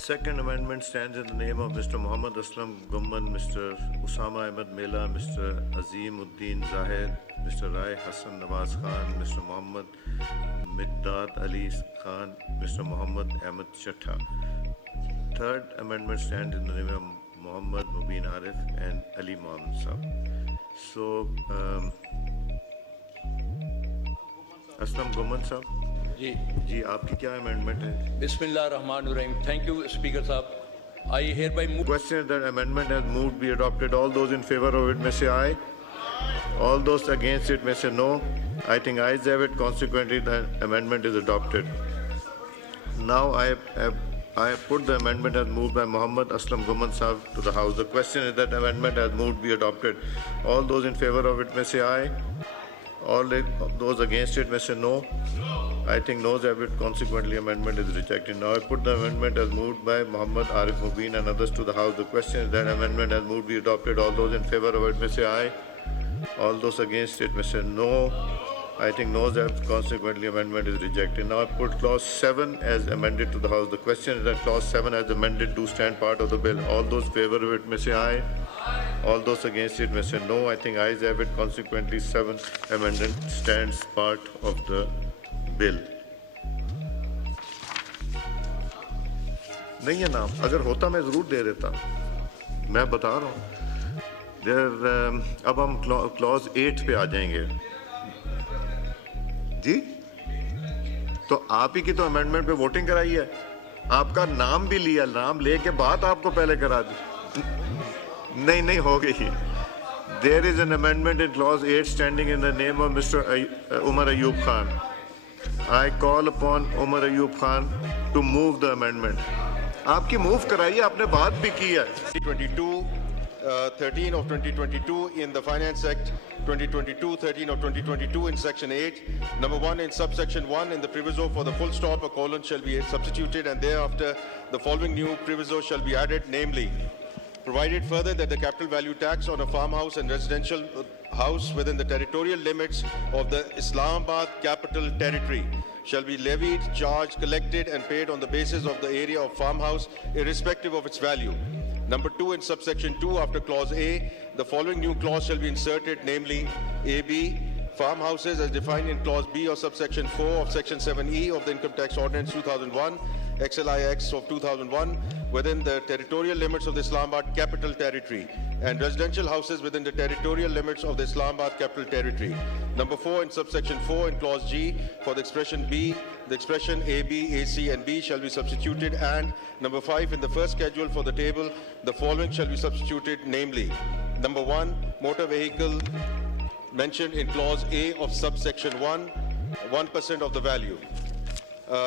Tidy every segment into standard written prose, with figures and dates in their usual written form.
Second amendment stands in the name of Mr. Muhammad Aslam Gumman, Mr. Usama Ahmed Mela, Mr. Azim Uddin Zahid, Mr. Rai Hassan Nawaz Khan, Mr. Muhammad Miqdad Ali Khan, Mr. Muhammad Ahmed Chattha. Third amendment stands in the name of Muhammad Mubin Arif and Ali Mohammed Saab. So, Aslam Gumman Saab. जी आपकी क्या amendment है? Bismillahirrahmanirrahim. Thank you, Speaker Saab. I hereby move. Question that amendment has moved be adopted. All those in favor of it may say aye. All those against it may say no. I think ayes have it. Consequently, the amendment is adopted. Now I put the amendment as moved by Muhammad Aslam Gumman Sahib to the House. The question is that amendment has moved be adopted. All those in favor of it may say aye. All those against it may say no. I think no's have it. Consequently, amendment is rejected. Now I put the amendment as moved by Muhammad Arif Mubin and others to the House. The question is that amendment has moved be adopted. All those in favor of it may say aye. All those against it may say no. I think no's have. Consequently, amendment is rejected. Now I put clause 7 as amended to the House. The question is that clause 7 as amended do stand part of the bill. All those in favor of it may say aye. All those against it may say no. I think ayes have it. Consequently, 7th amendment stands part of the bill. नहीं है नाम, अगर होता मैं जरूर दे देता, मैं बता रहा हूँ। अब हम क्लॉज 8 पे आ जाएंगे जी। तो आप ही की तो अमेंडमेंट पे वोटिंग कराई है, आपका नाम भी लिया, नाम लेके बाद आपको पहले करा दी। नहीं हो गई। There is an amendment in clause 8 standing in the name of Mr. Umar Ayub Khan. I call upon Umar Ayub Khan to move the amendment. आपकी मूव कराइए, आपने बात भी की है। 13 of 2022 in the Finance Act 2022, 13 of 2022 in Section 8, number 1 in subsection 1 in the proviso for the full stop, a colon shall be substituted and thereafter the following new proviso shall be added, namely, provided further that the capital value tax on a farmhouse and residential house within the territorial limits of the Islamabad Capital Territory shall be levied, charged, collected and paid on the basis of the area of farmhouse irrespective of its value. Number 2 in subsection 2 after clause A, the following new clause shall be inserted, namely AB, farmhouses as defined in clause B of subsection 4 of section 7E of the Income Tax Ordinance 2001, XLIX of 2001, within the territorial limits of the Islamabad Capital Territory and residential houses within the territorial limits of the Islamabad Capital Territory. Number 4 in subsection 4 in clause G for the expression B, the expression AB, AC and B shall be substituted, and number 5 in the first schedule for the table, the following shall be substituted, namely, number 1, motor vehicle mentioned in clause A of subsection 1, 1% of the value.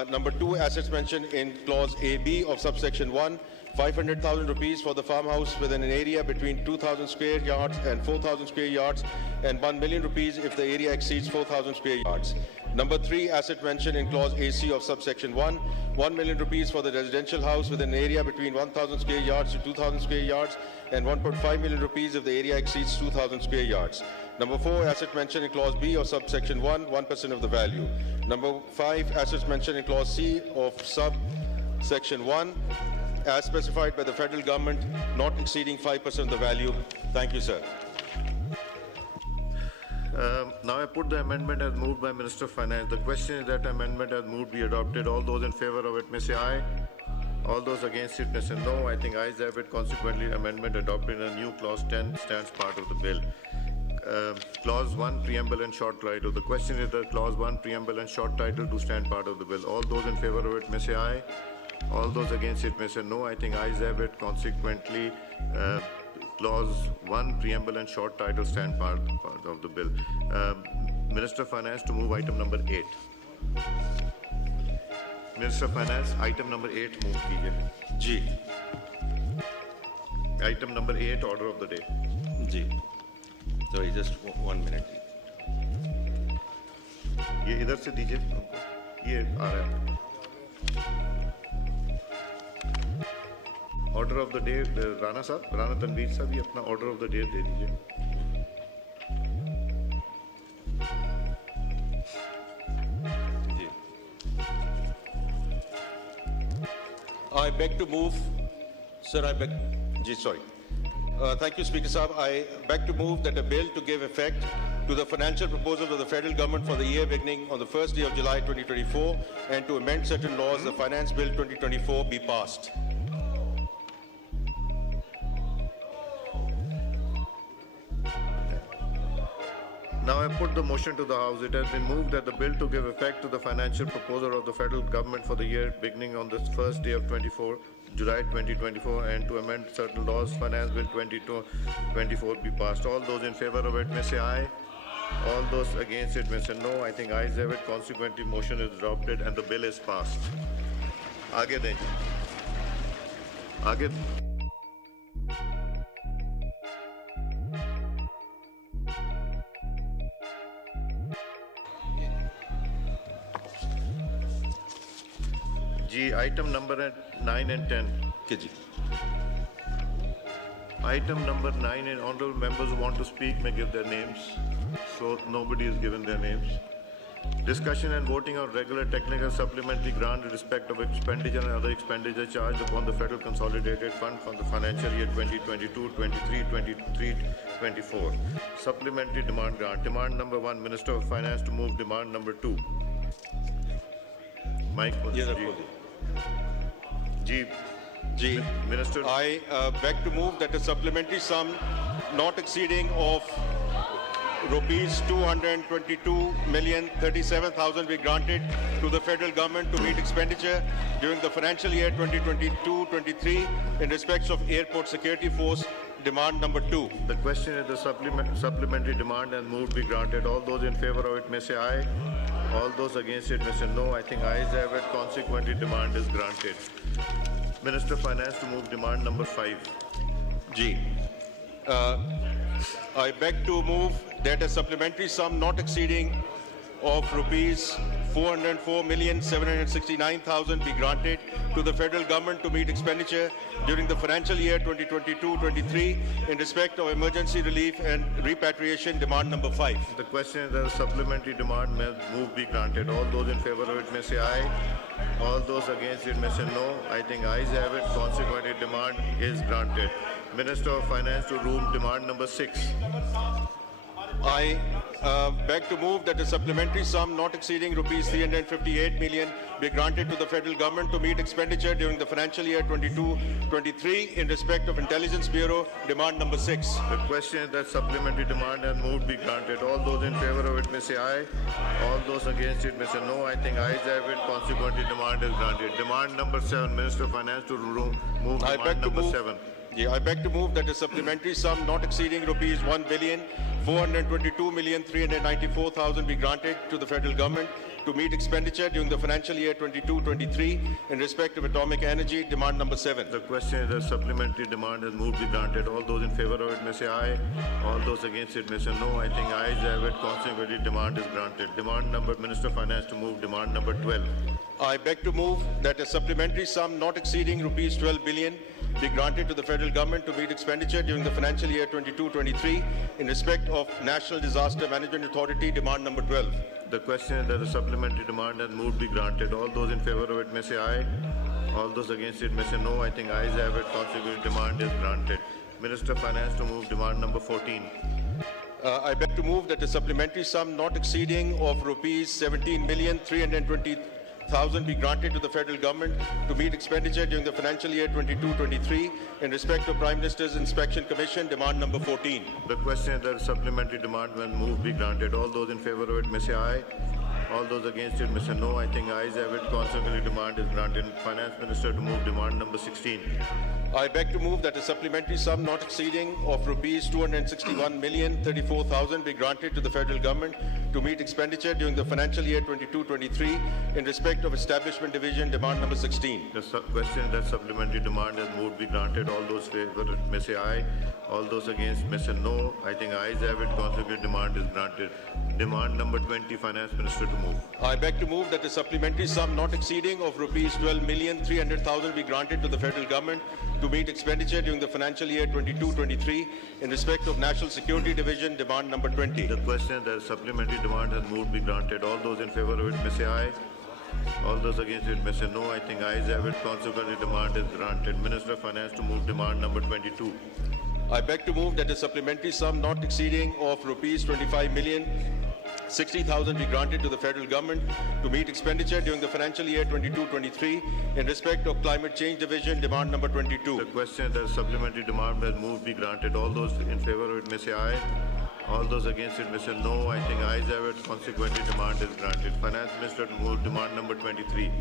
Number 2, assets mentioned in clause AB of subsection 1, 500,000 rupees for the farmhouse within an area between 2,000 square yards and 4,000 square yards, and 1 million rupees if the area exceeds 4,000 square yards. Number 3, asset mentioned in clause AC of subsection 1, 1 million rupees for the residential house within an area between 1,000 square yards to 2,000 square yards, and 1.5 million rupees if the area exceeds 2,000 square yards. Number 4, asset mentioned in clause B of subsection 1, 1% of the value. Number 5, assets mentioned in clause C of subsection 1, as specified by the federal government, not exceeding 5% of the value. Thank you, sir. Now I put the amendment as moved by Minister of Finance. The question is that amendment as moved be adopted. All those in favor of it may say aye. All those against it may say no. I think ayes have it. Consequently, amendment adopted and a new clause 10 stands part of the bill. Clause 1, preamble and short title. The question is that clause 1, preamble and short title do stand part of the bill. All those in favor of it may say aye. All those against it may say no. I think ayes have it. Consequently, clause 1, preamble and short title stand part of the bill. Minister of Finance to move item number 8. Minister of Finance, item number 8 move कीजिए. Ji. Item number 8, order of the day. Ji. Sorry, just 1 minute. ये इधर से दीजिए हमको. ये आ रहा है. Order of the day, Rana साहब, राणा तनवीर साहब, ये अपना order of the day दे दीजिए. I beg to move. Sir, I beg. Sorry. Thank you, Speaker Saab. I beg to move that a bill to give effect to the financial proposals of the federal government for the year beginning on the first day of July 2024 and to amend certain laws, the Finance Bill 2024 be passed. Now I put the motion to the House. It has been moved that the bill to give effect to the financial proposal of the federal government for the year beginning on the first day of July 2024 and to amend certain laws, Finance Bill 2024 be passed. All those in favor of it may say aye. All those against it may say no. I think ayes have it. Consequently, motion is adopted and the bill is passed. आगे दें आगे जी item number 9 and 10. Okay, ji. Item number 9 and honorable members who want to speak may give their names. So nobody is given their names. Discussion and voting on regular technical supplementary grant in respect of expenditure and other expenditure charged upon the Federal Consolidated Fund for the financial year 2022, 23, 23, 24. Supplementary demand grant. Demand number 1, Minister of Finance to move demand number 2. Mike. Yes, Ji. Ji. Minister. I beg to move that a supplementary sum not exceeding of rupees 222,037,000 be granted to the federal government to meet expenditure during the financial year 2022-23 in respect of Airport Security Force. Demand number 2. The question is the supplementary demand and move be granted. All those in favor of it may say aye. All those against it may say no. I think ayes have it. Consequently, demand is granted. Minister of Finance to move demand number 5. G. I beg to move that a supplementary sum not exceeding of rupees 404,769,000 be granted to the federal government to meet expenditure during the financial year 2022-23 in respect of emergency relief and repatriation. Demand number 5. The question is that a supplementary demand may move be granted. All those in favor of it may say aye. All those against it may say no. I think ayes have it. Consequently, demand is granted. Minister of Finance to room demand number 6. I beg to move that a supplementary sum not exceeding rupees 358 million be granted to the federal government to meet expenditure during the financial year 22-23 in respect of Intelligence Bureau. Demand number 6. The question is that supplementary demand and move be granted. All those in favor of it may say aye. All those against it may say no. I think ayes have it. Consequently, demand is granted. Demand number 7. Minister of Finance to move demand number 7. Yeah, I beg to move that a supplementary sum not exceeding rupees 1,422,394,000 be granted to the federal government to meet expenditure during the financial year 22-23 in respect of atomic energy. Demand number 7. The question is that supplementary demand has moved be granted. All those in favor of it may say aye. All those against it may say no. I think ayes have it. Consequently, demand is granted. Demand number, Minister of Finance to move demand number 12. I beg to move that a supplementary sum not exceeding rupees 12 billion be granted to the federal government to meet expenditure during the financial year 22-23 in respect of National Disaster Management Authority. Demand number 12. The question is that a supplementary demand and move be granted. All those in favor of it may say aye. All those against it may say no. I think ayes have it. Consequently, demand is granted. Minister of Finance to move demand number 14. I beg to move that a supplementary sum not exceeding of rupees 17,320,000 be granted to the federal government to meet expenditure during the financial year 22-23 in respect of Prime Minister's Inspection Commission. Demand number 14. The question is that supplementary demand when move be granted. All those in favor of it may say aye. All those against it may say no. I think ayes have it. Consequently, demand is granted. Finance Minister to move demand number 16. I beg to move that a supplementary sum not exceeding of rupees 261,034,000 be granted to the federal government to meet expenditure during the financial year 22-23 in respect of Establishment Division. Demand number 16. The question is that supplementary demand has moved be granted. All those favor may say aye. All those against may say no. I think ayes have it. Consequently, demand is granted. Demand number 20, Finance Minister to move. I beg to move that a supplementary sum not exceeding of rupees 12,300,000 be granted to the federal government to meet expenditure during the financial year 22-23 in respect of National Security Division. Demand number 20. The question is that supplementary demand has moved be granted. All those in favor of it may say aye. All those against it may say no. I think ayes have it. Consequently, demand is granted. Minister of Finance to move demand number 22. I beg to move that a supplementary sum not exceeding of rupees 25,060,000 be granted to the federal government to meet expenditure during the financial year 22-23 in respect of climate change division, demand number 22. The question that supplementary demand has moved be granted. All those in favor of it may say aye. All those against it may say no. I think ayes have it. Consequently, demand is granted. Finance Minister to move demand number 23.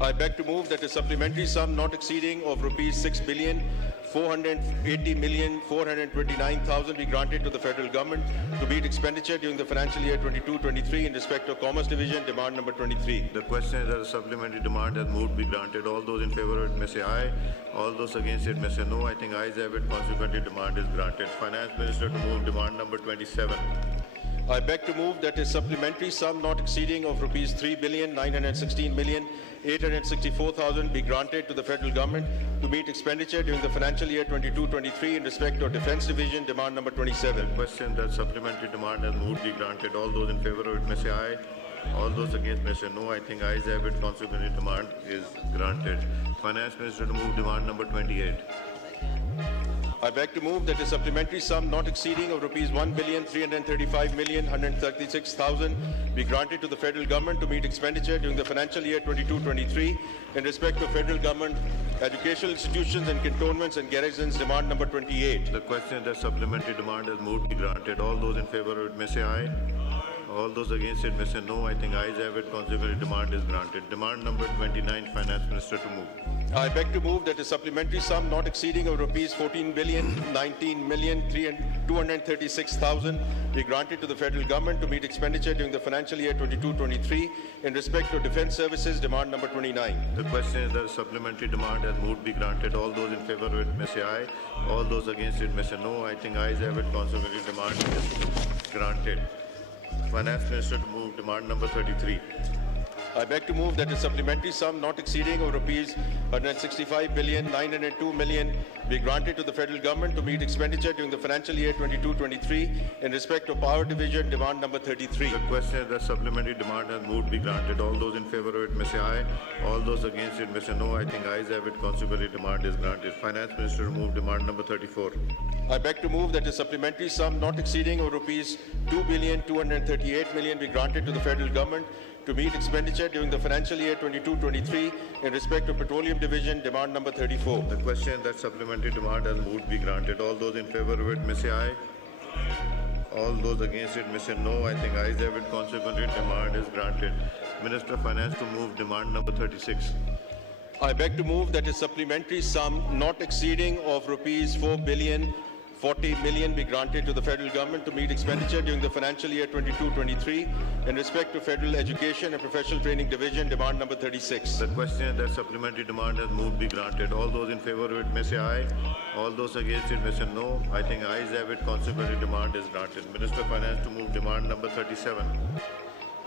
I beg to move that a supplementary sum not exceeding of rupees 6,480,429,000 be granted to the federal government to meet expenditure during the financial year 22-23 in respect of Commerce Division, demand number 23. The question is that a supplementary demand has moved be granted. All those in favor of it may say aye. All those against it may say no. I think ayes have it. Consequently, demand is granted. Finance Minister to move demand number 27. I beg to move that a supplementary sum not exceeding of rupees 3,916,864,000 be granted to the federal government to meet expenditure during the financial year 22-23 in respect of Defence Division, demand number 27. Question that supplementary demand has moved be granted. All those in favor of it may say aye. All those against may say no. I think ayes have it. Consequently, demand is granted. Finance Minister to move demand number 28. I beg to move that a supplementary sum not exceeding of rupees 1,335,136,000 be granted to the federal government to meet expenditure during the financial year 22-23 in respect of federal government educational institutions and cantonments and garrisons, demand number 28. The question that supplementary demand has moved be granted. All those in favor of it may say aye. All those against it may say no. I think ayes have it. Consequently, demand is granted. Demand number 29, Finance Minister to move. I beg to move that a supplementary sum not exceeding of rupees 14,19,236,000 be granted to the federal government to meet expenditure during the financial year 22-23 in respect to defence services, demand number 29. The question is that a supplementary demand has moved be granted. All those in favor of it may say aye. All those against it may say no. I think ayes have it. Consequently, demand is granted. Finance Minister to move demand number 33. I beg to move that a supplementary sum not exceeding of rupees 165,902,000,000 be granted to the federal government to meet expenditure during the financial year 22-23 in respect of Power Division, demand number 33. The question is that supplementary demand has moved be granted. All those in favor of it may say aye. All those against it may say no. I think ayes have it. Consequently, demand is granted. Finance Minister to move demand number 34. I beg to move that a supplementary sum not exceeding of rupees 2,238,000,000 be granted to the federal government to meet expenditure during the financial year 22-23 in respect of Petroleum Division, demand number 34. The question is that supplementary demand has moved be granted. All those in favor of it may say aye. All those against it may say no. I think ayes have it. Consequently, demand is granted. Minister of Finance to move demand number 36. I beg to move that a supplementary sum not exceeding of rupees 4,040,000,000 be granted to the federal government to meet expenditure during the financial year 22-23 in respect to Federal Education and Professional Training Division, demand number 36. The question is that supplementary demand has moved be granted. All those in favor of it may say aye. All those against it may say no. I think ayes have it. Consequently, demand is granted. Minister of Finance to move demand number 37.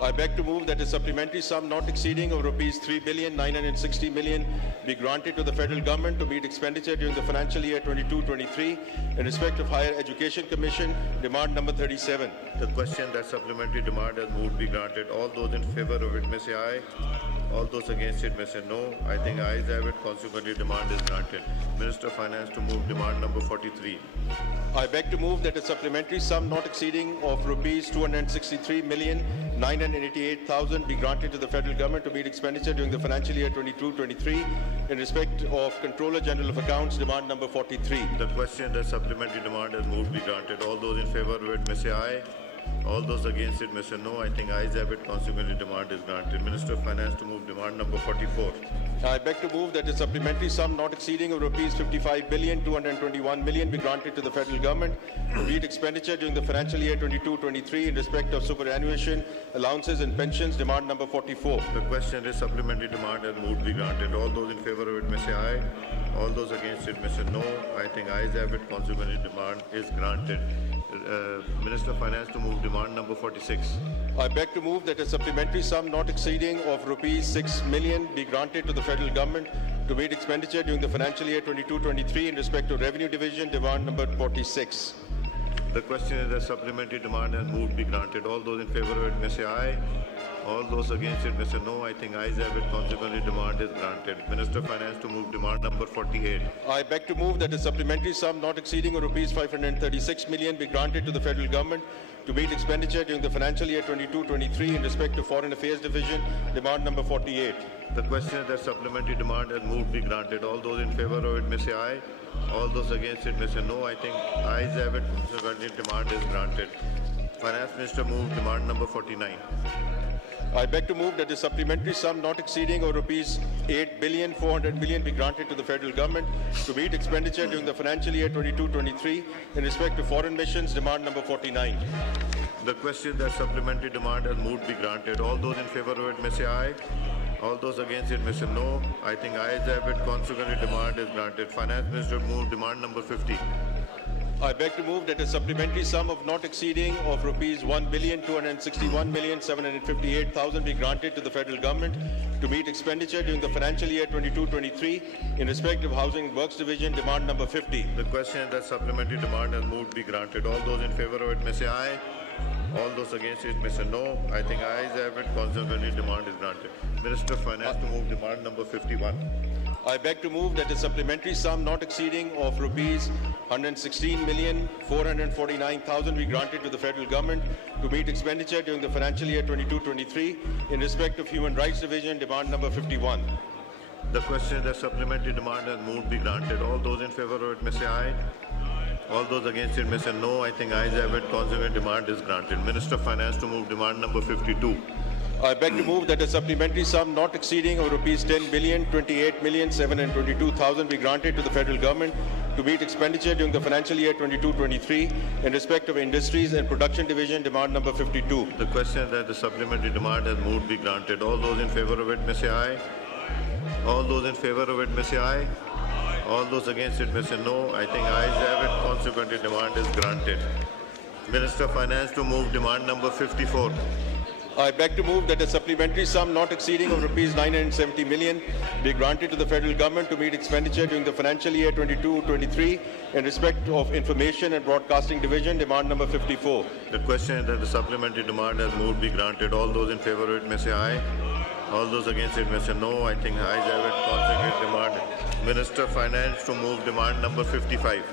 I beg to move that a supplementary sum not exceeding of rupees 3,960,000,000 be granted to the federal government to meet expenditure during the financial year 22-23 in respect of Higher Education Commission, demand number 37. The question that supplementary demand has moved be granted. All those in favor of it may say aye. All those against it may say no. I think ayes have it. Consequently, demand is granted. Minister of Finance to move demand number 43. I beg to move that a supplementary sum not exceeding of rupees 263,988,000 be granted to the federal government to meet expenditure during the financial year 22-23 in respect of Controller General of Accounts, demand number 43. The question that supplementary demand has moved be granted. All those in favor of it may say aye. All those against it may say no. I think ayes have it. Consequently, demand is granted. Minister of Finance to move demand number 44. I beg to move that a supplementary sum not exceeding of rupees 55,221,000,000 be granted to the federal government to meet expenditure during the financial year 22-23 in respect of superannuation, allowances and pensions, demand number 44. The question is supplementary demand has moved be granted. All those in favor of it may say aye. All those against it may say no. I think ayes have it. Consequently, demand is granted. Minister of Finance to move demand number 46. I beg to move that a supplementary sum not exceeding of rupees 6 million be granted to the federal government to meet expenditure during the financial year 22-23 in respect to Revenue Division, demand number 46. The question is that supplementary demand has moved be granted. All those in favor of it may say aye. All those against it may say no. I think ayes have it. Consequently, demand is granted. Minister of Finance to move demand number 48. I beg to move that a supplementary sum not exceeding rupees 536 million be granted to the federal government to meet expenditure during the financial year 22-23 in respect to Foreign Affairs Division, demand number 48. The question is that supplementary demand has moved be granted. All those in favor of it may say aye. All those against it may say no. I think ayes have it. Consequently, demand is granted. Finance Minister moved demand number 49. I beg to move that the supplementary sum not exceeding rupees 8,400 million be granted to the federal government to meet expenditure during the financial year 22-23 in respect to foreign missions, demand number 49. The question that supplementary demand has moved be granted. All those in favor of it may say aye. All those against it may say no. I think ayes have it. Consequently, demand is granted. Finance Minister moved demand number 50. I beg to move that a supplementary sum of not exceeding of rupees 1,261,758,000 be granted to the federal government to meet expenditure during the financial year 22-23 in respect of Housing and Works Division, demand number 50. The question is that supplementary demand has moved be granted. All those in favor of it may say aye. All those against it may say no. I think ayes have it. Consequently, demand is granted. Minister of Finance to move demand number 51. I beg to move that a supplementary sum not exceeding of rupees 116,449,000 be granted to the federal government to meet expenditure during the financial year 22-23 in respect of Human Rights Division, demand number 51. The question is that supplementary demand has moved be granted. All those in favor of it may say aye. All those against it may say no. I think ayes have it. Consequent demand is granted. Minister of Finance to move demand number 52. I beg to move that a supplementary sum not exceeding of rupees 10,028,722,000 be granted to the federal government to meet expenditure during the financial year 22-23 in respect of Industries and Production Division, demand number 52. The question is that the supplementary demand has moved be granted. All those in favor of it may say aye. All those in favor of it may say aye. All those against it may say no. I think ayes have it. Consequently, demand is granted. Minister of Finance to move demand number 54. I beg to move that a supplementary sum not exceeding of rupees 970 million be granted to the federal government to meet expenditure during the financial year 22-23 in respect of Information and Broadcasting Division, demand number 54. The question is that the supplementary demand has moved be granted. All those in favor of it may say aye. All those against it may say no. I think ayes have it. Consequent demand. Minister of Finance to move demand number 55.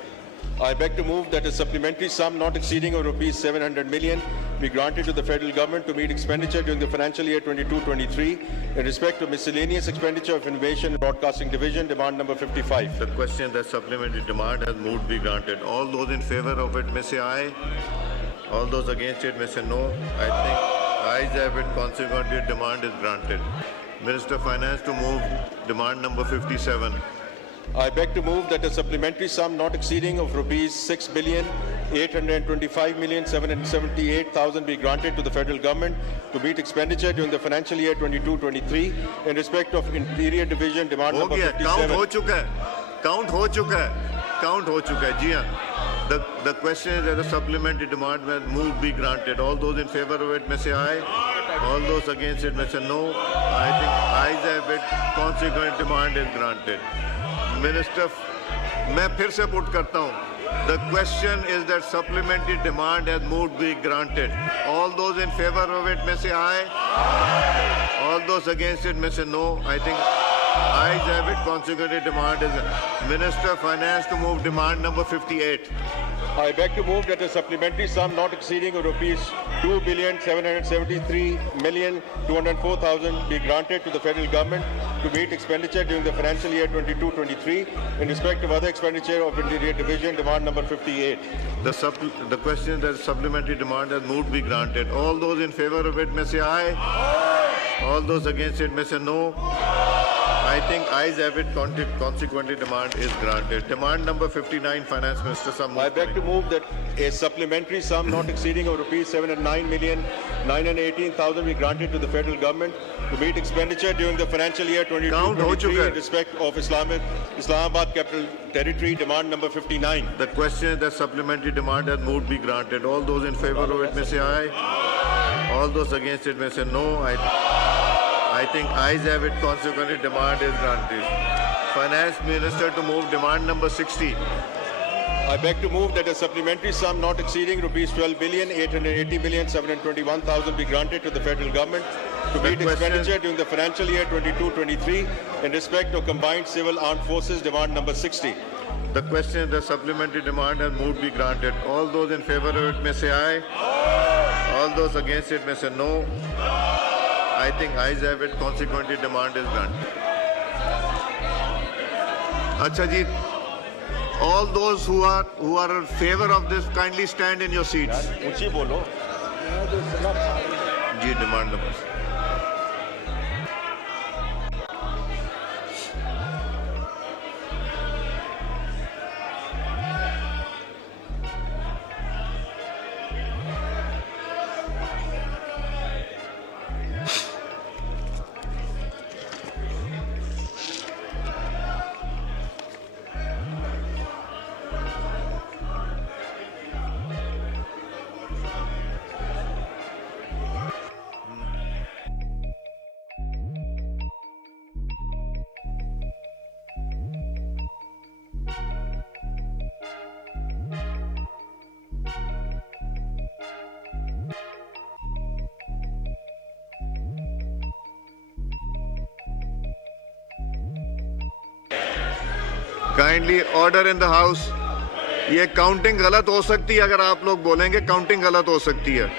I beg to move that a supplementary sum not exceeding of rupees 700 million be granted to the federal government to meet expenditure during the financial year 22-23 in respect to miscellaneous expenditure of Information and Broadcasting Division, demand number 55. The question that supplementary demand has moved be granted. All those in favor of it may say aye. All those against it may say no. I think ayes have it. Consequently, demand is granted. Minister of Finance to move demand number 57. I beg to move that a supplementary sum not exceeding of rupees 6,825,778,000 be granted to the federal government to meet expenditure during the financial year 22-23 in respect of Interior Division, demand हो number गया, 57. Count हो चुका है, count हो चुका है, count हो चुका है, जी हाँ. The question is that the supplementary demand has moved be granted. All those in favor of it may say aye. All those against it may say no. I think ayes have it. Consequent demand is granted. Minister, मैं फिर से put करता हूँ. The question is that supplementary demand has moved be granted. All those in favor of it may say aye. All those against it may say no. I think ayes have it. Consequently, demand is Minister of Finance to move demand number 58. I beg to move that a supplementary sum not exceeding of rupees 2,773,204,000 be granted to the federal government to meet expenditure during the financial year 22-23 in respect of other expenditure of Interior Division, demand number 58. The question is that supplementary demand has moved be granted. All those in favor of it may say aye. All those against it may say no. I think ayes have it. Consequently, demand is granted. Demand number 59, Finance Minister. I beg to move that a supplementary sum not exceeding of rupees 709,918,000 be granted to the federal government to meet expenditure during the financial year 22-23 in respect of Islamabad Capital Territory, demand number 59. The question is that supplementary demand has moved be granted. All those in favor of it may say aye. All those against it may say no. I think ayes have it. Consequently, demand is granted. Finance Minister to move demand number 60. I beg to move that a supplementary sum not exceeding rupees 12,880,721,000 be granted to the federal government to meet expenditure during the financial year 22-23 in respect of combined civil armed forces demand number 60. The question is the supplementary demand has moved be granted. All those in favor of it may say aye. All those against it may say no. I think ayes have it. Consequently, demand is granted. Acha ji, all those who are in favor of this, kindly stand in your seats. ऊंची बोलो. जी, demand number. Kindly order in the house. ये counting गलत हो सकती है. अगर आप लोग बोलेंगे काउंटिंग गलत हो सकती है.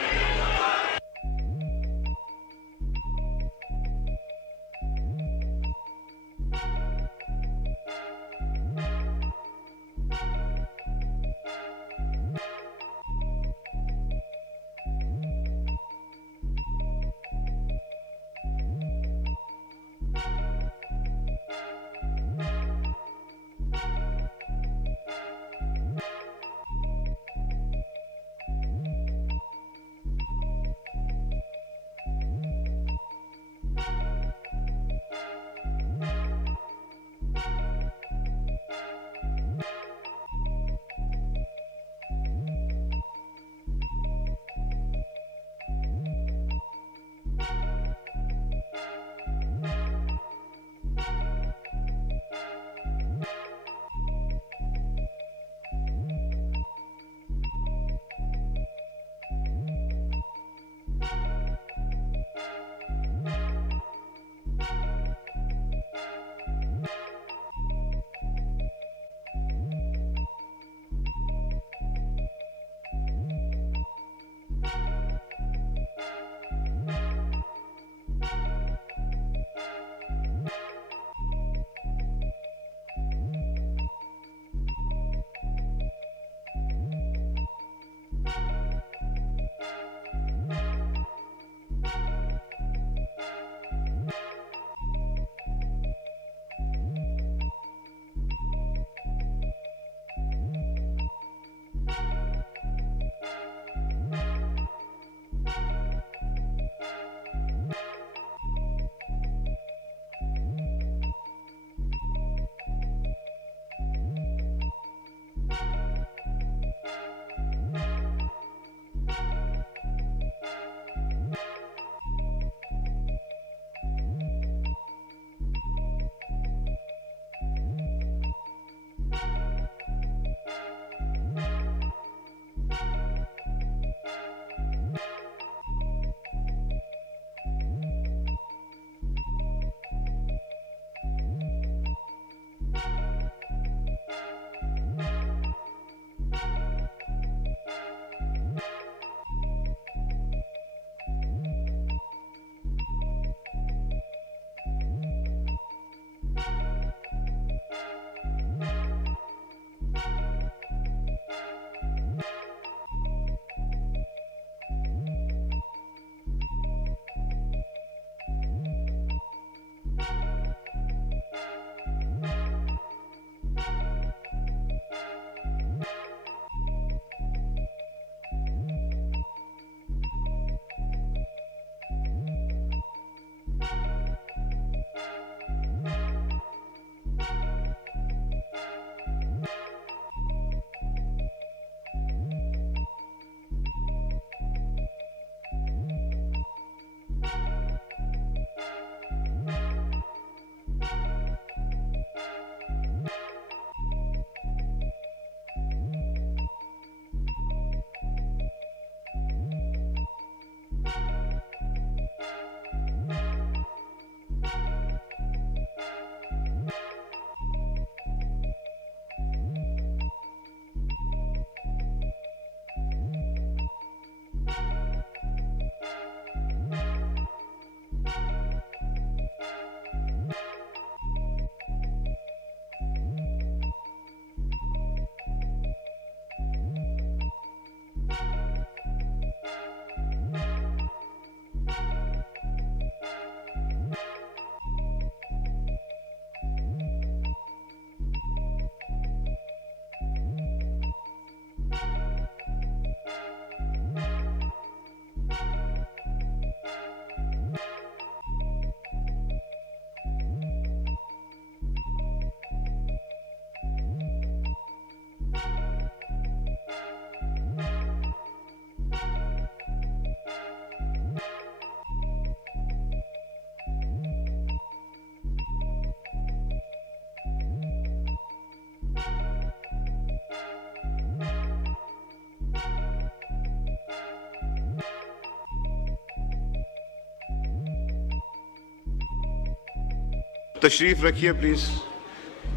तशरीफ रखिए प्लीज।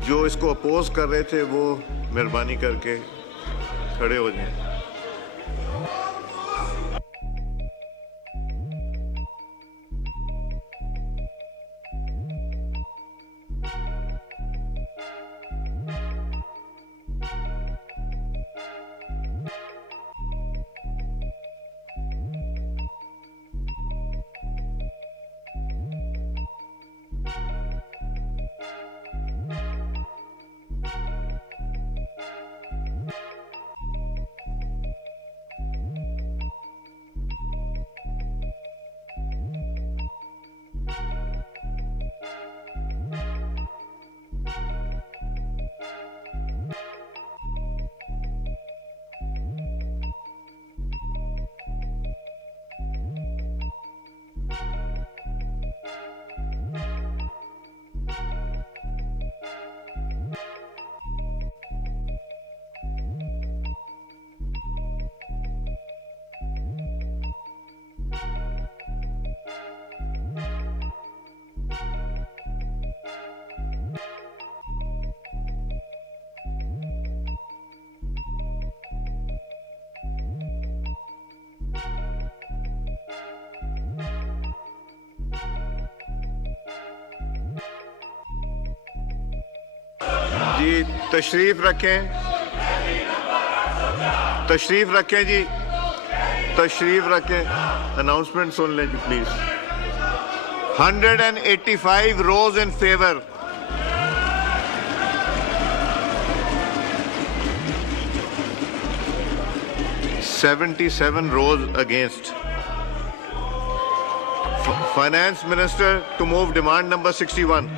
जो इसको अपोज कर रहे थे वो मेहरबानी करके खड़े हो जाएं। जी तशरीफ रखें, तशरीफ रखें जी, तशरीफ रखें। अनाउंसमेंट सुन लें जी please. 185 rose in favour, 77 rows against. Finance Minister to move demand number 61.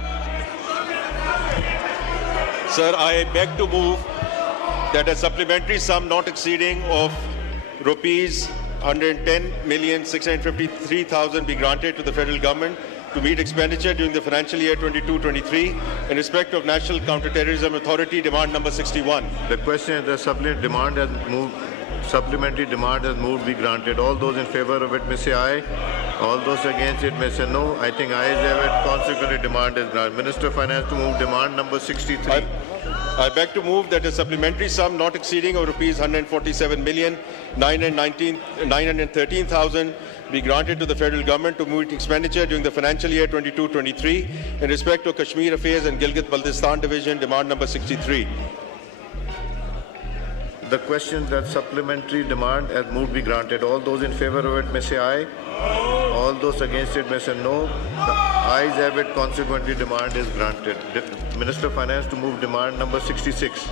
Sir, I beg to move that a supplementary sum not exceeding of rupees 110,653,000 be granted to the federal government to meet expenditure during the financial year 22-23 in respect of National Counterterrorism Authority demand number 61. The question is the supplementary demand has moved be granted. All those in favor of it may say aye. All those against it may say no. I think ayes have it. Consequently, demand is granted. Minister of Finance to move demand number 63. I beg to move that a supplementary sum not exceeding of rupees 147,913,000 be granted to the federal government to meet expenditure during the financial year 22-23 in respect to Kashmir Affairs and Gilgit-Baltistan Division, demand number 63. The question that supplementary demand has moved be granted. All those in favor of it may say aye. All those against it may say no. The ayes have it. Consequently, demand is granted. Minister of Finance to move demand number 66.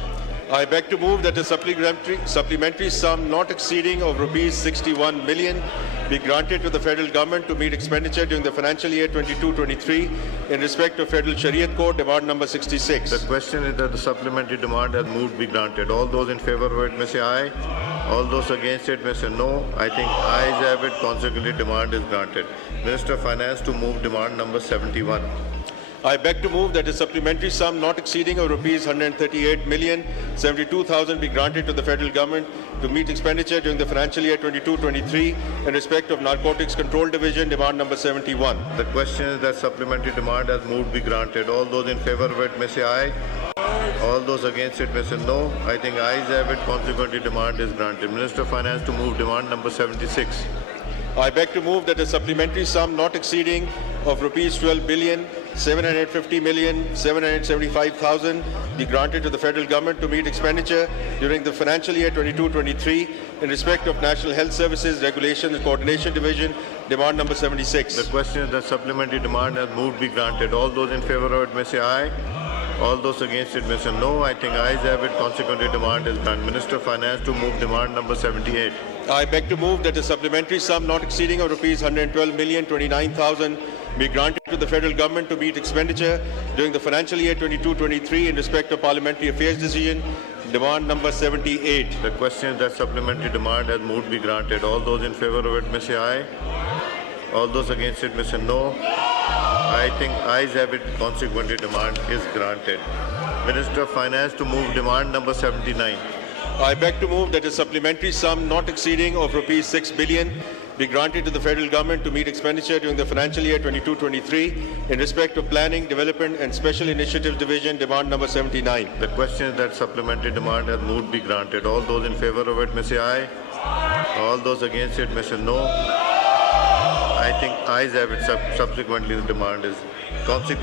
I beg to move that a supplementary sum not exceeding of rupees 61 million be granted to the federal government to meet expenditure during the financial year 22-23 in respect of Federal Shariat Court, demand number 66. The question is that the supplementary demand has moved be granted. All those in favor of it may say aye. All those against it may say no. I think ayes have it. Consequently, demand is granted. Minister of Finance to move demand number 71. I beg to move that a supplementary sum not exceeding of rupees 138,072,000 be granted to the federal government to meet expenditure during the financial year 22-23 in respect of Narcotics Control Division, demand number 71. The question is that supplementary demand has moved be granted. All those in favor of it may say aye. All those against it may say no. I think ayes have it. Consequently, demand is granted. Minister of Finance to move demand number 76. I beg to move that a supplementary sum not exceeding of rupees 12,750,775,000 be granted to the federal government to meet expenditure during the financial year 22-23 in respect of National Health Services Regulation and Coordination Division, demand number 76. The question is that supplementary demand has moved be granted. All those in favor of it may say aye. All those against it may say no. I think ayes have it. Consequently, demand is granted. Minister of Finance to move demand number 78. I beg to move that a supplementary sum not exceeding of rupees 112,029,000 be granted to the federal government to meet expenditure during the financial year 22-23 in respect of Parliamentary Affairs Decision, demand number 78. The question is that supplementary demand has moved be granted. All those in favor of it may say aye. All those against it may say no. I think ayes have it. Consequently, demand is granted. Minister of Finance to move demand number 79. I beg to move that a supplementary sum not exceeding of rupees 6 billion be granted to the federal government to meet expenditure during the financial year 22-23 in respect of Planning, Development and Special Initiatives Division, demand number 79. The question is that supplementary demand has moved be granted. All those in favor of it may say aye. All those against it may say no. I think ayes have it. Consequently, demand is granted.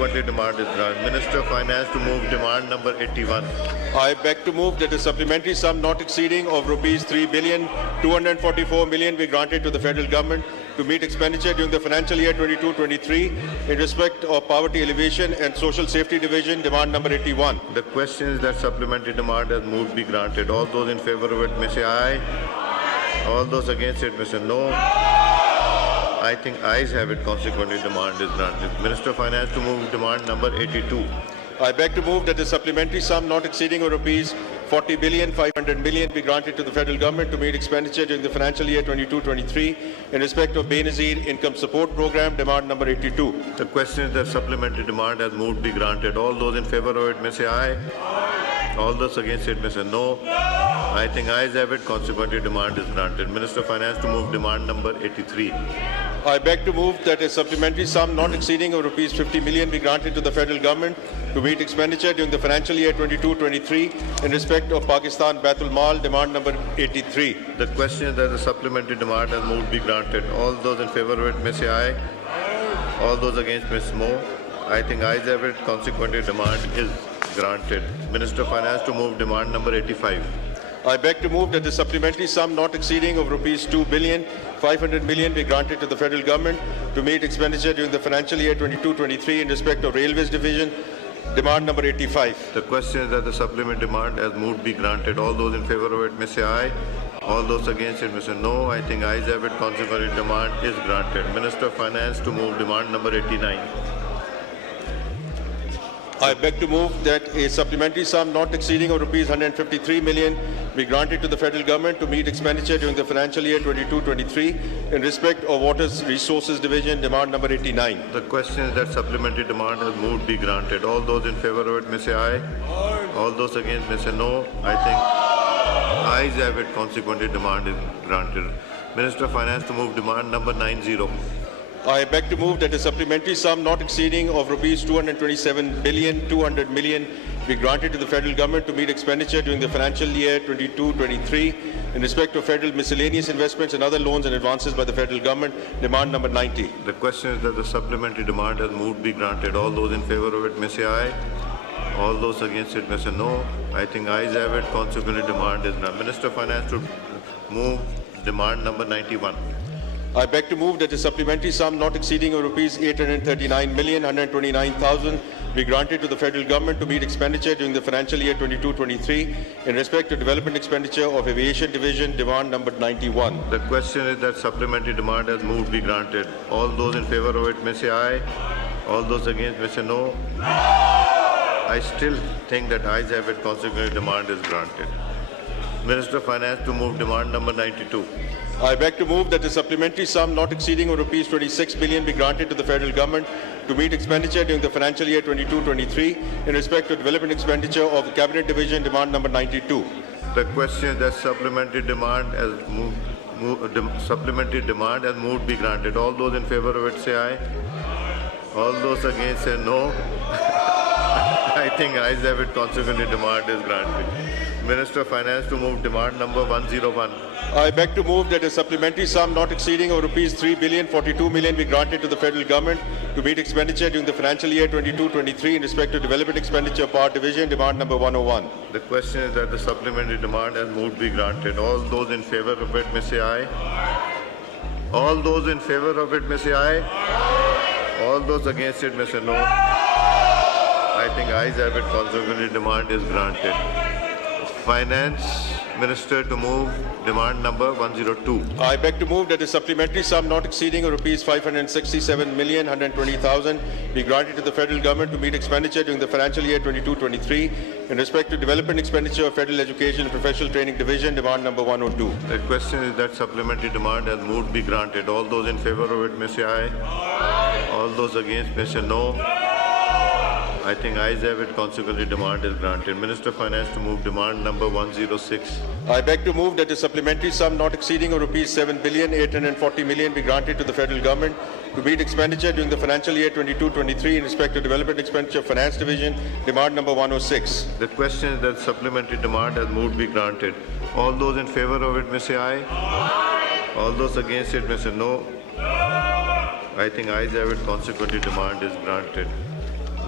Minister of Finance to move demand number 81. I beg to move that a supplementary sum not exceeding of rupees 3,244,000,000 be granted to the federal government to meet expenditure during the financial year 22-23 in respect of Poverty Alleviation and Social Safety Division, demand number 81. The question is that supplementary demand has moved be granted. All those in favor of it may say aye. All those against it may say no. I think ayes have it. Consequently, demand is granted. Minister of Finance to move demand number 82. I beg to move that a supplementary sum not exceeding of rupees 40,500,000,000 be granted to the federal government to meet expenditure during the financial year 22-23 in respect of Benazir Income Support Program, demand number 82. The question is that supplementary demand has moved be granted. All those in favor of it may say aye. All those against it may say no. I think ayes have it. Consequently, demand is granted. Minister of Finance to move demand number 83. I beg to move that a supplementary sum not exceeding of rupees 50,000,000 be granted to the federal government to meet expenditure during the financial year 22-23 in respect of Pakistan Baitul Mal, demand number 83. The question is that the supplementary demand has moved be granted. All those in favor of it may say aye. All those against may say no. I think ayes have it. Consequently, demand is granted. Minister of Finance to move demand number 85. I beg to move that the supplementary sum not exceeding of rupees 2,500,000,000 be granted to the federal government to meet expenditure during the financial year 22-23 in respect of Railways Division, demand number 85. The question is that the supplementary demand has moved be granted. All those in favor of it may say aye. All those against it may say no. I think ayes have it. Consequently, demand is granted. Minister of Finance to move demand number 89. I beg to move that a supplementary sum not exceeding of rupees 153,000,000 be granted to the federal government to meet expenditure during the financial year 22-23 in respect of Waters Resources Division, demand number 89. The question is that supplementary demand has moved be granted. All those in favor of it may say aye. All those against may say no. I think ayes have it. Consequently, demand is granted. Minister of Finance to move demand number 90. I beg to move that a supplementary sum not exceeding of rupees 227,200,000,000 be granted to the federal government to meet expenditure during the financial year 22-23 in respect of federal miscellaneous investments and other loans and advances by the federal government, demand number 90. The question is that the supplementary demand has moved be granted. All those in favor of it may say aye. All those against it may say no. I think ayes have it. Consequently, demand is not. Minister of Finance to move demand number 91. I beg to move that a supplementary sum not exceeding of rupees 839,129,000 be granted to the federal government to meet expenditure during the financial year 22-23 in respect to development expenditure of Aviation Division, demand number 91. The question is that supplementary demand has moved be granted. All those in favor of it may say aye. All those against may say no. I still think that ayes have it. Consequently, demand is granted. Minister of Finance to move demand number 92. I beg to move that the supplementary sum not exceeding of rupees 26,000,000 be granted to the federal government to meet expenditure during the financial year 22-23 in respect to development expenditure of the Cabinet Division, demand number 92. The question is that supplementary demand has moved be granted. All those in favor of it say aye. All those against say no. I think ayes have it. Consequently, demand is granted. Minister of Finance to move demand number 101. I beg to move that a supplementary sum not exceeding of rupees 3,042,000,000 be granted to the federal government to meet expenditure during the financial year 22-23 in respect to development expenditure Power Division, demand number 101. The question is that the supplementary demand has moved be granted. All those in favor of it may say aye. All those in favor of it may say aye. All those against it may say no. I think ayes have it. Consequently, demand is granted. Finance Minister to move demand number 102. I beg to move that a supplementary sum not exceeding rupees 567,120,000 be granted to the federal government to meet expenditure during the financial year 22-23 in respect to development expenditure of Federal Education and Professional Training Division, demand number 102. The question is that supplementary demand has moved be granted. All those in favor of it may say aye. All those against may say no. I think ayes have it. Consequently, demand is granted. Minister of Finance to move demand number 106. I beg to move that a supplementary sum not exceeding of rupees 7,840,000,000 be granted to the federal government to meet expenditure during the financial year 22-23 in respect to development expenditure finance division, demand number 106. The question is that supplementary demand has moved be granted. All those in favor of it may say aye. All those against it may say no. I think ayes have it. Consequently, demand is granted.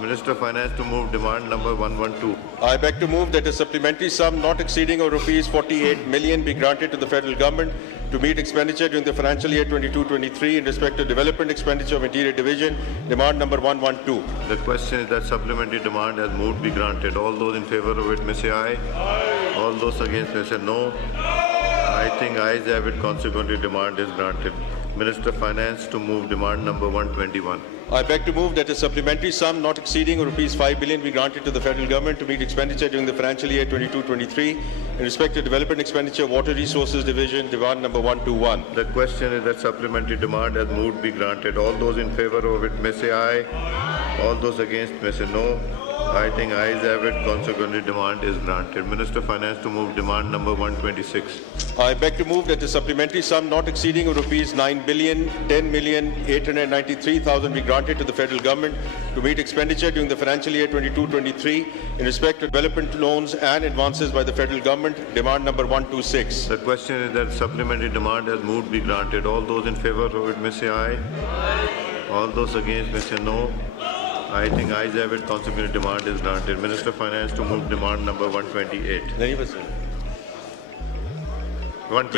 Minister of Finance to move demand number 112. I beg to move that a supplementary sum not exceeding of rupees 48 million be granted to the federal government to meet expenditure during the financial year 22-23 in respect to development expenditure of interior division, demand number 112. The question is that supplementary demand has moved be granted. All those in favor of it may say aye. All those against may say no. I think ayes have it. Consequently, demand is granted. Minister of Finance to move demand number 121. I beg to move that a supplementary sum not exceeding rupees 5 billion be granted to the federal government to meet expenditure during the financial year 22-23 in respect to development expenditure water resources division, demand number 121. The question is that supplementary demand has moved be granted. All those in favor of it may say aye. All those against may say no. I think ayes have it. Consequently, demand is granted. Minister of Finance to move demand number 126. I beg to move that a supplementary sum not exceeding rupees 9,10,893,000 be granted to the federal government to meet expenditure during the financial year 22-23 in respect to development loans and advances by the federal government, demand number 126. The question is that supplementary demand has moved be granted. All those in favor of it may say aye. All those against may say no. I think ayes have it. Consequently, demand is granted. Minister of Finance to move demand number 128.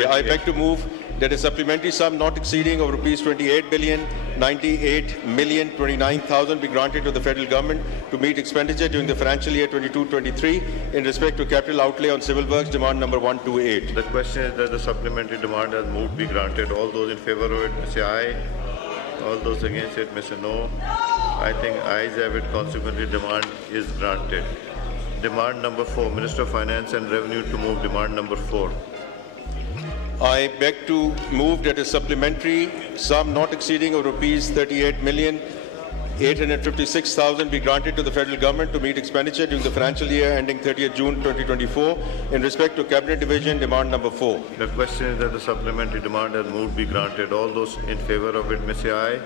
I beg to move that a supplementary sum not exceeding of rupees 28,098,029,000 be granted to the federal government to meet expenditure during the financial year 22-23 in respect to capital outlay on civil works, demand number 128. The question is that the supplementary demand has moved be granted. All those in favor of it may say aye. All those against it may say no. I think ayes have it. Consequently, demand is granted. Demand number 4. Minister of Finance and Revenue to move demand number 4. I beg to move that a supplementary sum not exceeding of rupees 38,856,000 be granted to the federal government to meet expenditure during the financial year ending 30th June 2024 in respect to cabinet division, demand number 4. The question is that the supplementary demand has moved be granted. All those in favor of it may say aye.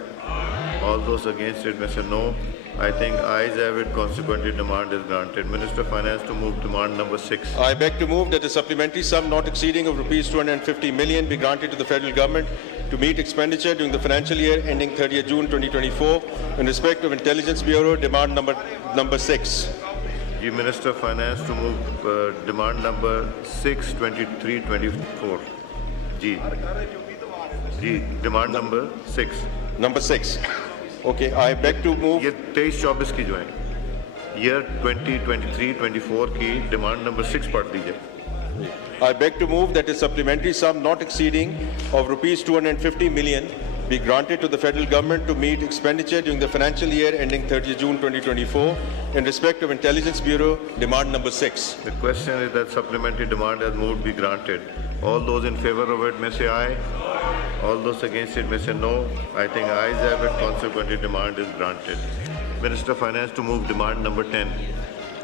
All those against it may say no. I think ayes have it. Consequently, demand is granted. Minister of Finance to move demand number 6. I beg to move that a supplementary sum not exceeding of rupees 250 million be granted to the federal government to meet expenditure during the financial year ending 30th June 2024 in respect of Intelligence Bureau, demand number 6. The Minister of Finance to move demand number 62324. Demand number 6. Number 6. Okay, I beg to move. ये 23-24 की जो है year 2023-24 की demand number 6 पढ़ दीजिए. I beg to move that a supplementary sum not exceeding of rupees 250 million be granted to the federal government to meet expenditure during the financial year ending 30th June 2024 in respect of Intelligence Bureau, demand number 6. The question is that supplementary demand has moved be granted. All those in favor of it may say aye. All those against it may say no. I think ayes have it. Consequently, demand is granted. Minister of Finance to move demand number 10.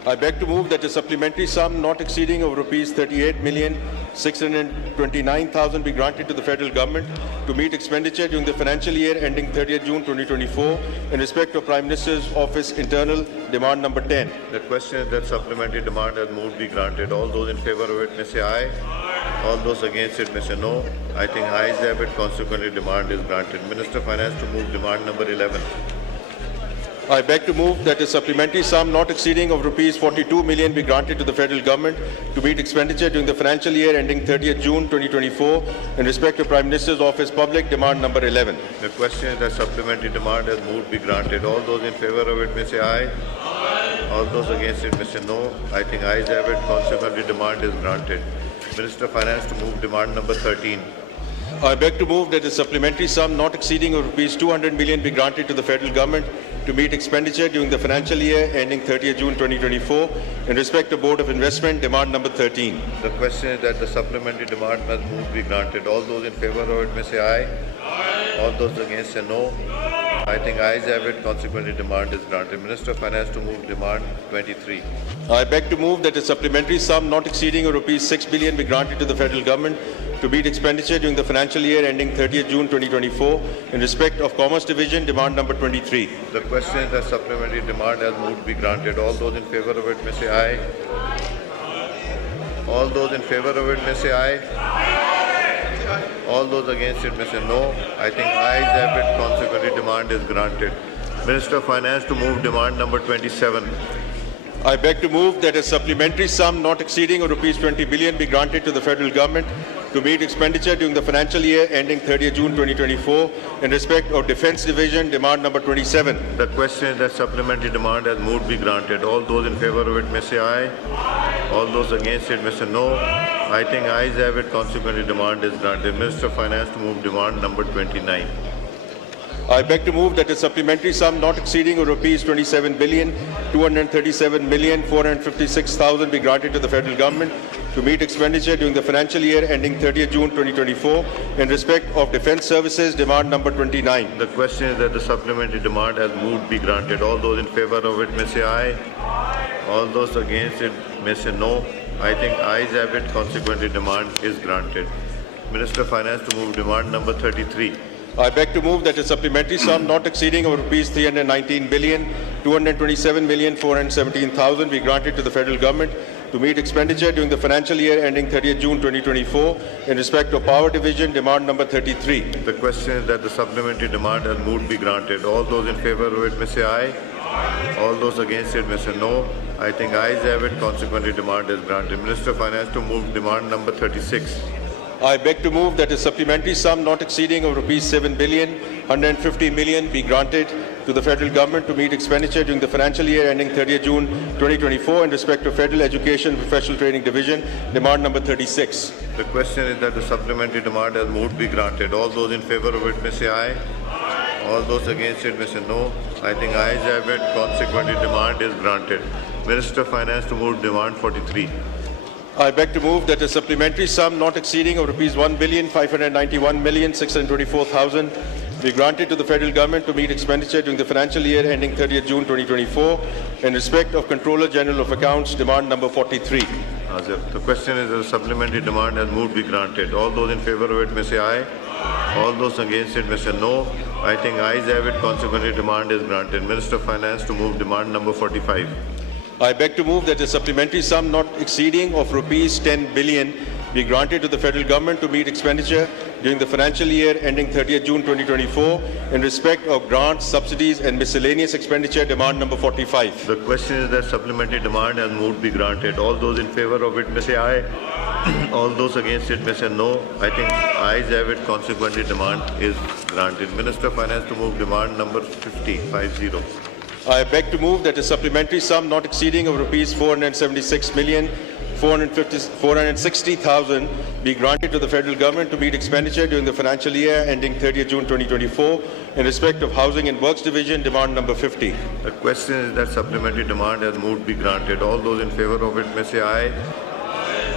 I beg to move that a supplementary sum not exceeding of rupees 38,629,000 be granted to the federal government to meet expenditure during the financial year ending 30th June 2024 in respect of Prime Minister's Office Internal, demand number 10. The question is that supplementary demand has moved be granted. All those in favor of it may say aye. All those against it may say no. I think ayes have it. Consequently, demand is granted. Minister of Finance to move demand number 11. I beg to move that a supplementary sum not exceeding of rupees 42 million be granted to the federal government to meet expenditure during the financial year ending 30th June 2024 in respect to Prime Minister's Office Public, demand number 11. The question is that supplementary demand has moved be granted. All those in favor of it may say aye. All those against it may say no. I think ayes have it. Consequently, demand is granted. Minister of Finance to move demand number 13. I beg to move that a supplementary sum not exceeding of rupees 200 million be granted to the federal government to meet expenditure during the financial year ending 30th June 2024 in respect to Board of Investment, demand number 13. The question is that the supplementary demand must move be granted. All those in favor of it may say aye. All those against say no. I think ayes have it. Consequently, demand is granted. Minister of Finance to move demand 23. I beg to move that a supplementary sum not exceeding rupees 6 billion be granted to the federal government to meet expenditure during the financial year ending 30th June 2024 in respect of Commerce Division, demand number 23. The question is that supplementary demand has moved be granted. All those in favor of it may say aye. All those in favor of it may say aye. All those against it may say no. I think ayes have it. Consequently, demand is granted. Minister of Finance to move demand number 27. I beg to move that a supplementary sum not exceeding rupees 20 billion be granted to the federal government to meet expenditure during the financial year ending 30th June 2024 in respect of Defence Division, demand number 27. The question is that supplementary demand has moved be granted. All those in favor of it may say aye. All those against it may say no. I think ayes have it. Consequently, demand is granted. Minister of Finance to move demand number 29. I beg to move that a supplementary sum not exceeding rupees 27,237,456,000 be granted to the federal government to meet expenditure during the financial year ending 30th June 2024 in respect of Defence Services, demand number 29. The question is that the supplementary demand has moved be granted. All those in favor of it may say aye. All those against it may say no. I think ayes have it. Consequently, demand is granted. Minister of Finance to move demand number 33. I beg to move that a supplementary sum not exceeding rupees 319,227,417,000 be granted to the federal government to meet expenditure during the financial year ending 30th June 2024 in respect of Power Division, demand number 33. The question is that the supplementary demand has moved be granted. All those in favor of it may say aye. All those against it may say no. I think ayes have it. Consequently, demand is granted. Minister of Finance to move demand number 36. I beg to move that a supplementary sum not exceeding rupees 7 billion 150 million be granted to the federal government to meet expenditure during the financial year ending 30th June 2024 in respect of Federal Education Professional Training Division, demand number 36. The question is that the supplementary demand has moved be granted. All those in favor of it may say aye. All those against it may say no. I think ayes have it. Consequently, demand is granted. Minister of Finance to move demand 43. I beg to move that a supplementary sum not exceeding rupees 1,591,624,000 be granted to the federal government to meet expenditure during the financial year ending 30th June 2024 in respect of Controller General of Accounts, demand number 43. The question is that the supplementary demand has moved be granted. All those in favor of it may say aye. All those against it may say no. I think ayes have it. Consequently, demand is granted. Minister of Finance to move demand number 45. I beg to move that a supplementary sum not exceeding rupees 10 billion be granted to the federal government to meet expenditure during the financial year ending 30th June 2024 in respect of grants, subsidies and miscellaneous expenditure, demand number 45. The question is that supplementary demand has moved be granted. All those in favor of it may say aye. All those against it may say no. I think ayes have it. Consequently, demand is granted. Minister of Finance to move demand number 50. I beg to move that a supplementary sum not exceeding rupees 476,460,000 be granted to the federal government to meet expenditure during the financial year ending 30th June 2024 in respect of Housing and Works Division, demand number 50. The question is that supplementary demand has moved be granted. All those in favor of it may say aye.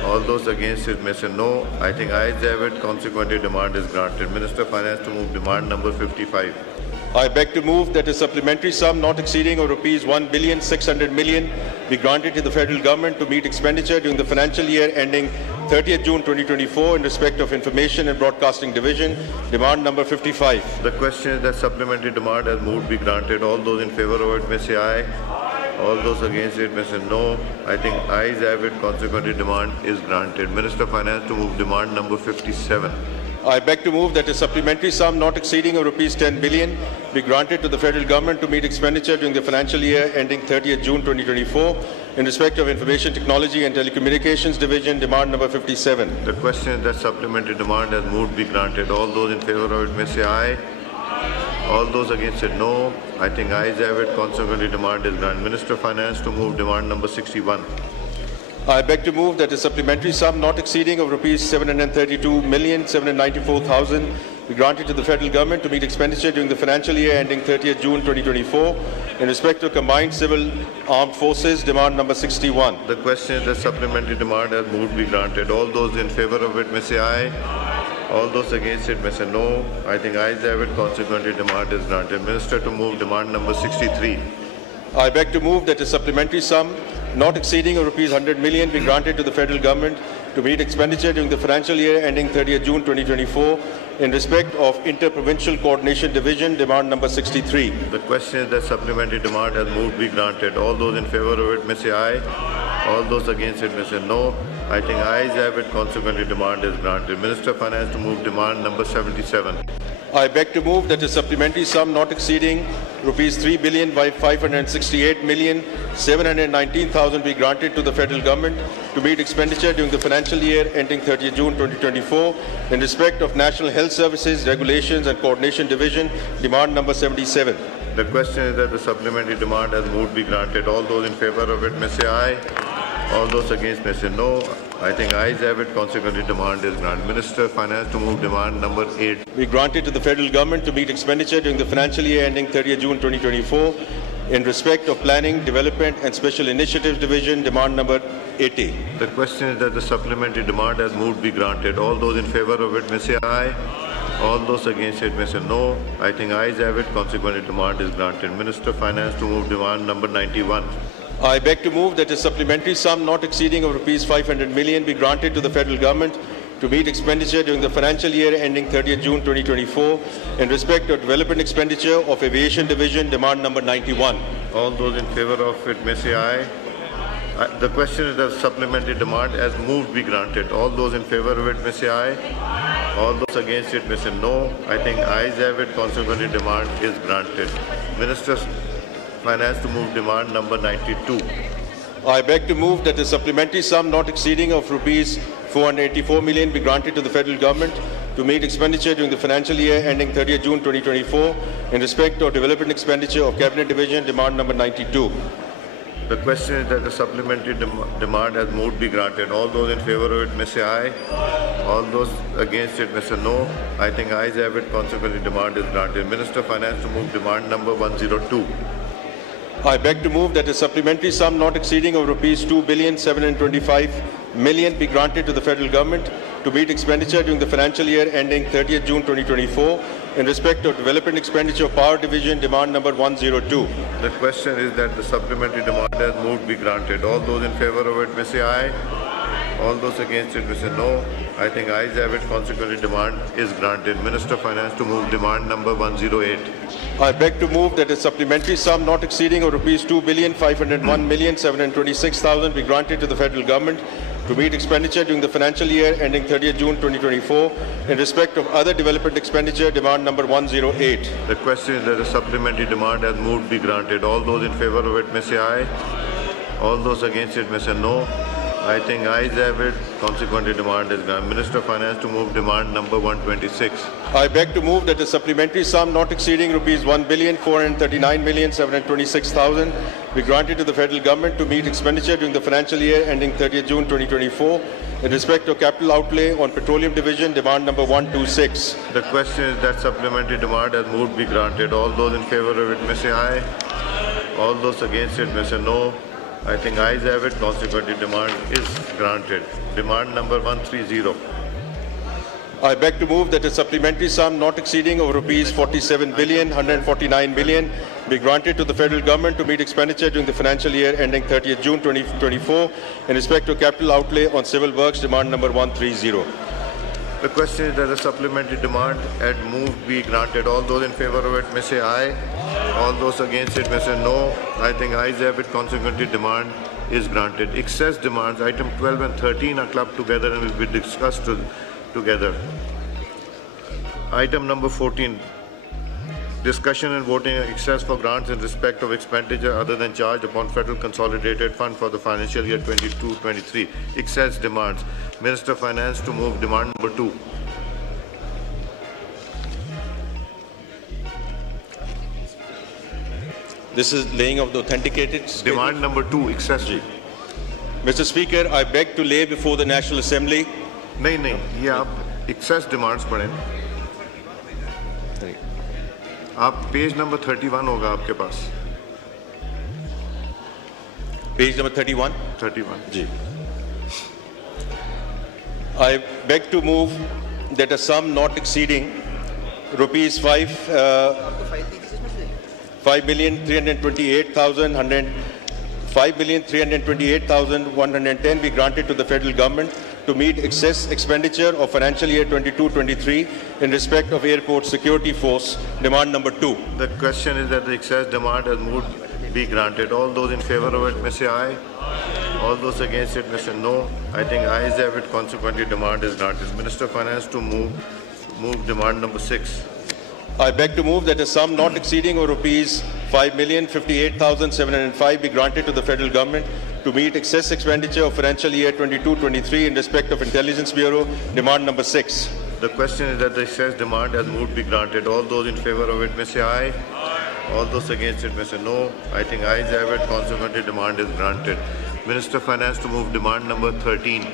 All those against it may say no. I think ayes have it. Consequently, demand is granted. Minister of Finance to move demand number 55. I beg to move that a supplementary sum not exceeding rupees 1,600,000,000 be granted to the federal government to meet expenditure during the financial year ending 30th June 2024 in respect of Information and Broadcasting Division, demand number 55. The question is that supplementary demand has moved be granted. All those in favor of it may say aye. All those against it may say no. I think ayes have it. Consequently, demand is granted. Minister of Finance to move demand number 57. I beg to move that a supplementary sum not exceeding rupees 10 billion be granted to the federal government to meet expenditure during the financial year ending 30th June 2024 in respect of Information Technology and Telecommunications Division, demand number 57. The question is that supplementary demand has moved be granted. All those in favor of it may say aye. All those against it no. I think ayes have it. Consequently, demand is granted. Minister of Finance to move demand number 61. I beg to move that a supplementary sum not exceeding rupees 732,794,000 be granted to the federal government to meet expenditure during the financial year ending 30th June 2024 in respect of Combined Civil Armed Forces, demand number 61. The question is that supplementary demand has moved be granted. All those in favor of it may say aye. All those against it may say no. I think ayes have it. Consequently, demand is granted. Minister to move demand number 63. I beg to move that a supplementary sum not exceeding rupees 100 million be granted to the federal government to meet expenditure during the financial year ending 30th June 2024 in respect of Inter-Provincial Coordination Division, demand number 63. The question is that supplementary demand has moved be granted. All those in favor of it may say aye. All those against it may say no. I think ayes have it. Consequently, demand is granted. Minister of Finance to move demand number 77. I beg to move that a supplementary sum not exceeding rupees 3,568,719,000 be granted to the federal government to meet expenditure during the financial year ending 30th June 2024 in respect of National Health Services Regulations and Coordination Division, demand number 77. The question is that the supplementary demand has moved be granted. All those in favor of it may say aye. All those against may say no. I think ayes have it. Consequently, demand is granted. Minister of Finance to move demand number 8. Be granted to the federal government to meet expenditure during the financial year ending 30th June 2024 in respect of Planning, Development and Special Initiatives Division, demand number 80. The question is that the supplementary demand has moved be granted. All those in favor of it may say aye. All those against it may say no. I think ayes have it. Consequently, demand is granted. Minister of Finance to move demand number 91. I beg to move that a supplementary sum not exceeding of rupees 500 million be granted to the federal government to meet expenditure during the financial year ending 30th June 2024 in respect of development expenditure of Aviation Division, demand number 91. All those in favor of it may say aye. The question is that supplementary demand has moved be granted. All those in favor of it may say aye. All those against it may say no. I think ayes have it. Consequently, demand is granted. Minister of Finance to move demand number 92. I beg to move that a supplementary sum not exceeding of rupees 484 million be granted to the federal government to meet expenditure during the financial year ending 30th June 2024 in respect of development expenditure of Cabinet Division, demand number 92. The question is that the supplementary demand has moved be granted. All those in favor of it may say aye. All those against it may say no. I think ayes have it. Consequently, demand is granted. Minister of Finance to move demand number 102. I beg to move that a supplementary sum not exceeding of rupees 2,725,000,000 be granted to the federal government to meet expenditure during the financial year ending 30th June 2024 in respect of development expenditure of Power Division, demand number 102. The question is that the supplementary demand has moved be granted. All those in favor of it may say aye. All those against it may say no. I think ayes have it. Consequently, demand is granted. Minister of Finance to move demand number 108. I beg to move that a supplementary sum not exceeding of rupees 2,501,726,000 be granted to the federal government to meet expenditure during the financial year ending 30th June 2024 in respect of other development expenditure, demand number 108. The question is that the supplementary demand has moved be granted. All those in favor of it may say aye. All those against it may say no. I think ayes have it. Consequently, demand is granted. Minister of Finance to move demand number 126. I beg to move that a supplementary sum not exceeding rupees 1,439,726,000 be granted to the federal government to meet expenditure during the financial year ending 30th June 2024 in respect of capital outlay on Petroleum Division, demand number 126. The question is that supplementary demand has moved be granted. All those in favor of it may say aye. All those against it may say no. I think ayes have it. Consequently, demand is granted. Demand number 130. I beg to move that a supplementary sum not exceeding of rupees 47,149,000,000 be granted to the federal government to meet expenditure during the financial year ending 30th June 2024 in respect to capital outlay on civil works, demand number 130. The question is that the supplementary demand had moved be granted. All those in favor of it may say aye. All those against it may say no. I think ayes have it. Consequently, demand is granted. Excess demands, item 12 and 13 are clubbed together and will be discussed together. Item number 14, discussion and voting excess for grants in respect of expenditure other than charged upon Federal Consolidated Fund for the financial year 22-23. Excess demands. Minister of Finance to move demand number 2. This is laying of the authenticated schedule. Demand number 2, excess. Mr. Speaker, I beg to lay before the National Assembly. नहीं, ये आप excess demands पढ़ें. आप page number 31 होगा आपके पास. Page number 31. 31. Ji. I beg to move that a sum not exceeding rupees 5,328,110 be granted to the federal government to meet excess expenditure of financial year 22-23 in respect of Airport Security Force, demand number 2. The question is that the excess demand has moved be granted. All those in favor of it may say aye. All those against it may say no. I think ayes have it. Consequently, demand is granted. Minister of Finance to move demand number 6. I beg to move that a sum not exceeding of rupees 5,058,705 be granted to the federal government to meet excess expenditure of financial year 22-23 in respect of Intelligence Bureau, demand number 6. The question is that the excess demand has moved be granted. All those in favor of it may say aye. All those against it may say no. I think ayes have it. Consequently, demand is granted. Minister of Finance to move demand number 13.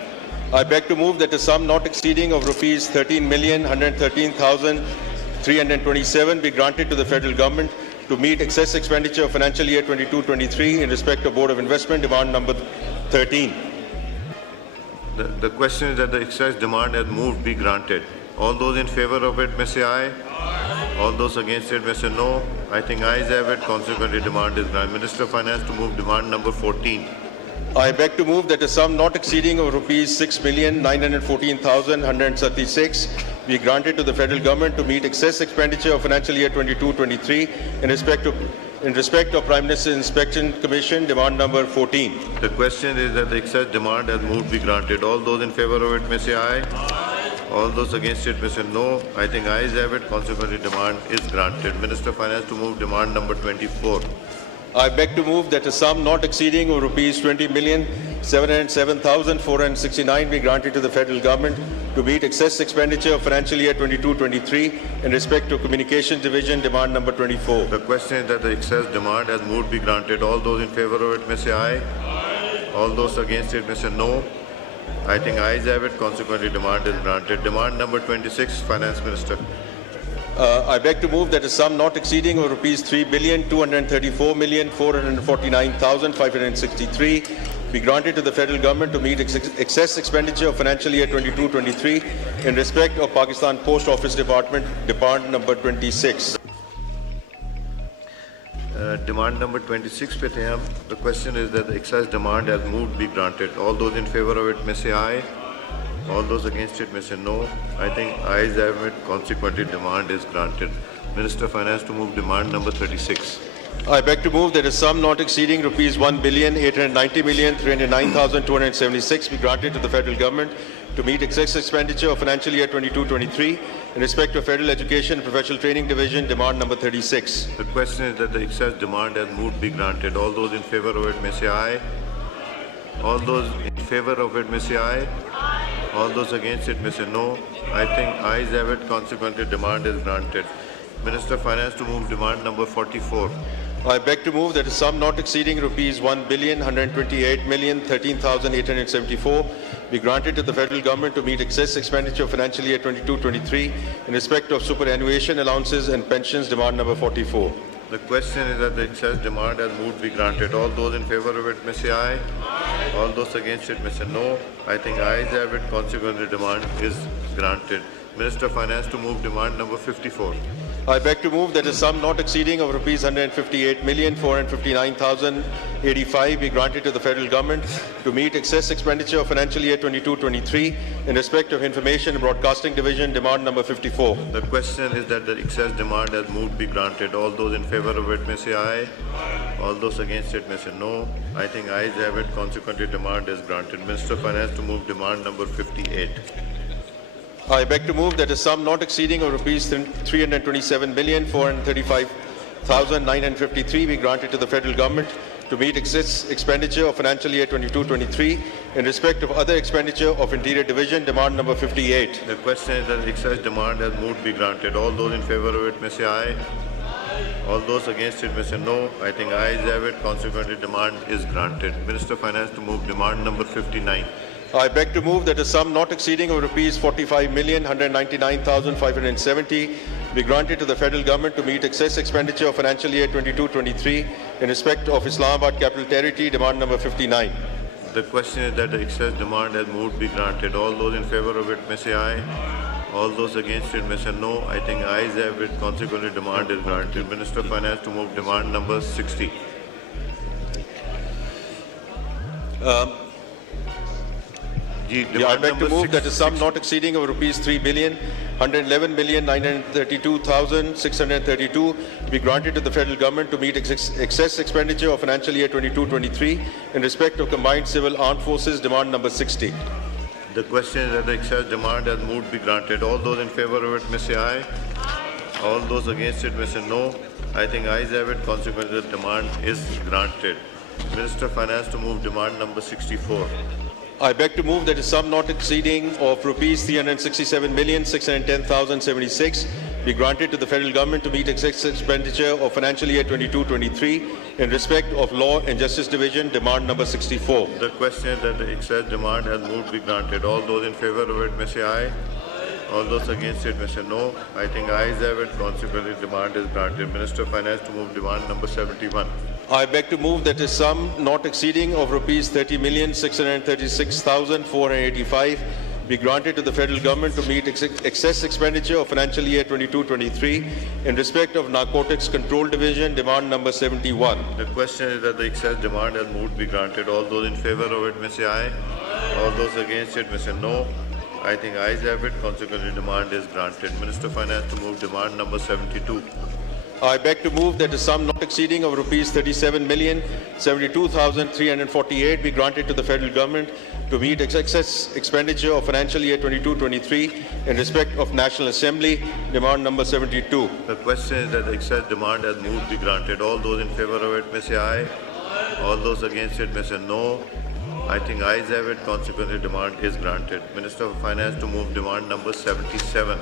I beg to move that a sum not exceeding of rupees 13,113,327 be granted to the federal government to meet excess expenditure of financial year 22-23 in respect of Board of Investment, demand number 13. The question is that the excess demand has moved be granted. All those in favor of it may say aye. All those against it may say no. I think ayes have it. Consequently, demand is granted. Minister of Finance to move demand number 14. I beg to move that a sum not exceeding of rupees 6,914,136 be granted to the federal government to meet excess expenditure of financial year 22-23 in respect of Prime Minister's Inspection Commission, demand number 14. The question is that the excess demand has moved be granted. All those in favor of it may say aye. All those against it may say no. I think ayes have it. Consequently, demand is granted. Minister of Finance to move demand number 24. I beg to move that a sum not exceeding of rupees 20,707,469 be granted to the federal government to meet excess expenditure of financial year 22-23 in respect to Communications Division, demand number 24. The question is that the excess demand has moved be granted. All those in favor of it may say aye. All those against it may say no. I think ayes have it. Consequently, demand is granted. Demand number 26, Finance Minister. I beg to move that a sum not exceeding of rupees 3,234,449,563 be granted to the federal government to meet excess expenditure of financial year 22-23 in respect of Pakistan Post Office Department, demand number 26. Demand number 26 pe the hum. The question is that the excess demand has moved be granted. All those in favor of it may say aye. All those against it may say no. I think ayes have it. Consequently, demand is granted. Minister of Finance to move demand number 36. I beg to move that a sum not exceeding rupees 1,890,309,276 be granted to the federal government to meet excess expenditure of financial year 22-23 in respect of Federal Education and Professional Training Division, demand number 36. The question is that the excess demand has moved be granted. All those in favor of it may say aye. All those in favor of it may say aye. All those against it may say no. I think ayes have it. Consequently, demand is granted. Minister of Finance to move demand number 44. I beg to move that a sum not exceeding rupees 1,128,013,874 be granted to the federal government to meet excess expenditure of financial year 22-23 in respect of superannuation allowances and pensions, demand number 44. The question is that the excess demand has moved be granted. All those in favor of it may say aye. All those against it may say no. I think ayes have it. Consequently, demand is granted. Minister of Finance to move demand number 54. I beg to move that a sum not exceeding of rupees 158,459,085 be granted to the federal government to meet excess expenditure of financial year 22-23 in respect of Information and Broadcasting Division, demand number 54. The question is that the excess demand has moved be granted. All those in favor of it may say aye. All those against it may say no. I think ayes have it. Consequently, demand is granted. Minister of Finance to move demand number 58. I beg to move that a sum not exceeding of rupees 327,435,953 be granted to the federal government to meet excess expenditure of financial year 22-23 in respect of other expenditure of Interior Division, demand number 58. The question is that excess demand has moved be granted. All those in favor of it may say aye. All those against it may say no. I think ayes have it. Consequently, demand is granted. Minister of Finance to move demand number 59. I beg to move that a sum not exceeding of rupees 45,199,570 be granted to the federal government to meet excess expenditure of financial year 22-23 in respect of Islamabad Capital Territory, demand number 59. The question is that the excess demand has moved be granted. All those in favor of it may say aye. All those against it may say no. I think ayes have it. Consequently, demand is granted. Minister of Finance to move demand number 60. I beg to move that a sum not exceeding of rupees 3,111,932,632 be granted to the federal government to meet excess expenditure of financial year 22-23 in respect of combined civil armed forces demand number 60. The question is that the excess demand has moved be granted. All those in favor of it may say aye. All those against it may say no. I think ayes have it. Consequently, the demand is granted. Minister of Finance to move demand number 64. I beg to move that a sum not exceeding of rupees 367,610,076 be granted to the federal government to meet excess expenditure of financial year 22-23 in respect of Law and Justice Division demand number 64. The question is that the excess demand has moved be granted. All those in favor of it may say aye. All those against it may say no. I think ayes have it. Consequently, demand is granted. Minister of Finance to move demand number 71. I beg to move that a sum not exceeding of rupees 30,636,485 be granted to the federal government to meet excess expenditure of financial year 22-23 in respect of Narcotics Control Division demand number 71. The question is that the excess demand has moved be granted. All those in favor of it may say aye. All those against it may say no. I think ayes have it. Consequently, demand is granted. Minister of Finance to move demand number 72. I beg to move that a sum not exceeding of rupees 37,072,348 be granted to the federal government to meet excess expenditure of financial year 22-23 in respect of National Assembly demand number 72. The question is that the excess demand has moved be granted. All those in favor of it may say aye. All those against it may say no. I think ayes have it. Consequently, demand is granted. Minister of Finance to move demand number 77.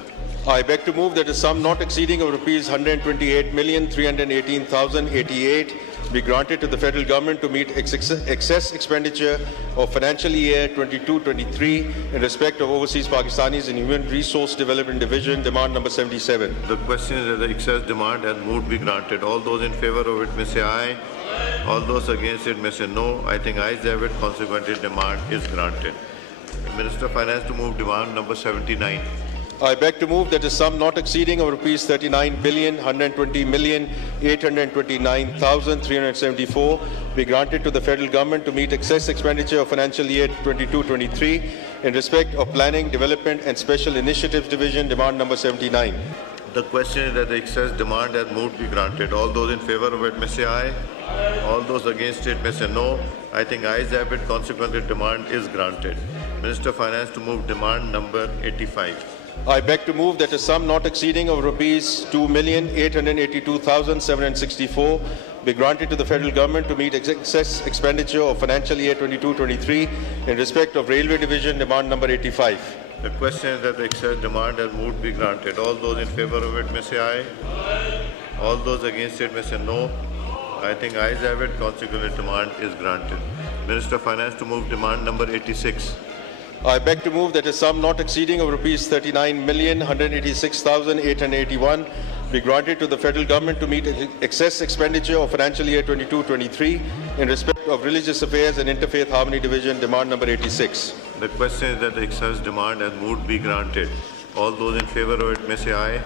I beg to move that a sum not exceeding of rupees 128,318,088 be granted to the federal government to meet excess expenditure of financial year 22-23 in respect of overseas Pakistanis in Human Resource Development Division demand number 77. The question is that the excess demand has moved be granted. All those in favor of it may say aye. All those against it may say no. I think ayes have it. Consequently, demand is granted. Minister of Finance to move demand number 79. I beg to move that a sum not exceeding of rupees 39,120,829,374 be granted to the federal government to meet excess expenditure of financial year 22-23 in respect of Planning, Development and Special Initiatives Division demand number 79. The question is that the excess demand has moved be granted. All those in favor of it may say aye. All those against it may say no. I think ayes have it. Consequently, demand is granted. Minister of Finance to move demand number 85. I beg to move that a sum not exceeding of rupees 2,882,764 be granted to the federal government to meet excess expenditure of financial year 22-23 in respect of Railway Division demand number 85. The question is that the excess demand has moved be granted. All those in favor of it may say aye. All those against it may say no. I think ayes have it. Consequently, demand is granted. Minister of Finance to move demand number 86. I beg to move that a sum not exceeding of rupees 39,186,881 be granted to the federal government to meet excess expenditure of financial year 22-23 in respect of Religious Affairs and Interfaith Harmony Division demand number 86. The question is that the excess demand has moved be granted. All those in favor of it may say aye.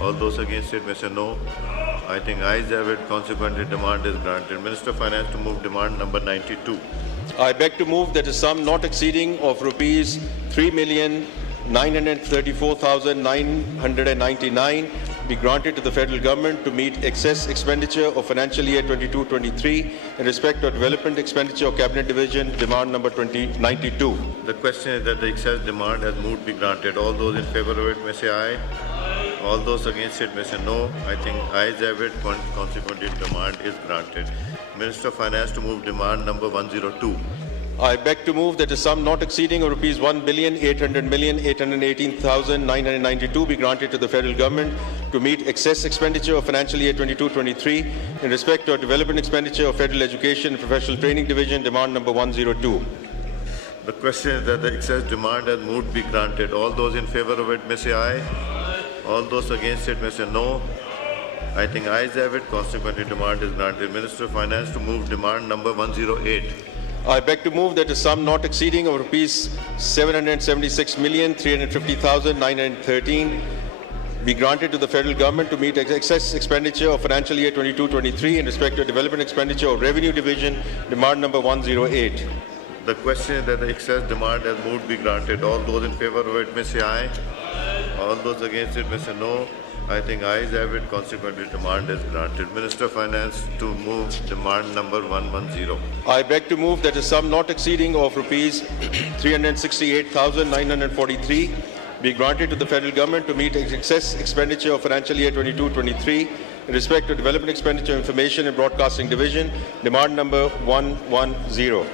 All those against it may say no. I think ayes have it. Consequently, demand is granted. Minister of Finance to move demand number 92. I beg to move that a sum not exceeding of rupees 3,934,999 be granted to the federal government to meet excess expenditure of financial year 22-23 in respect of Development Expenditure of Cabinet Division demand number 92. The question is that the excess demand has moved be granted. All those in favor of it may say aye. All those against it may say no. I think ayes have it. Consequently, demand is granted. Minister of Finance to move demand number 102. I beg to move that a sum not exceeding of rupees 1,800,818,992 be granted to the federal government to meet excess expenditure of financial year 22-23 in respect of Development Expenditure of Federal Education and Professional Training Division demand number 102. The question is that the excess demand has moved be granted. All those in favor of it may say aye. All those against it may say no. I think ayes have it. Consequently, demand is granted. Minister of Finance to move demand number 108. I beg to move that a sum not exceeding of rupees 776,350,913 be granted to the federal government to meet excess expenditure of financial year 22-23 in respect to development expenditure of revenue division, demand number 108. The question is that the excess demand has moved be granted. All those in favor of it may say aye. All those against it may say no. I think ayes have it. Consequently, demand is granted. Minister of Finance to move demand number 110. I beg to move that a sum not exceeding of rupees 368,943 be granted to the federal government to meet excess expenditure of financial year 22-23 in respect to development expenditure information and broadcasting division, demand number 110.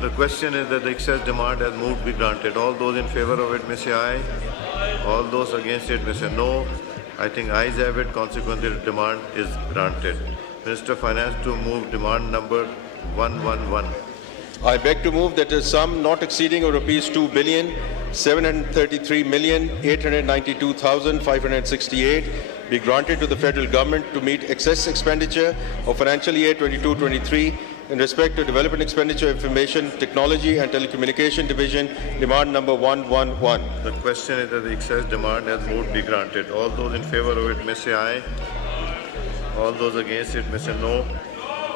The question is that the excess demand has moved be granted. All those in favor of it may say aye. All those against it may say no. I think ayes have it. Consequently, the demand is granted. Minister of Finance to move demand number 111. I beg to move that a sum not exceeding of rupees 2,733,892,568 be granted to the federal government to meet excess expenditure of financial year 22-23 in respect to development expenditure information, technology and telecommunication division, demand number 111. The question is that the excess demand has moved be granted. All those in favor of it may say aye. All those against it may say no.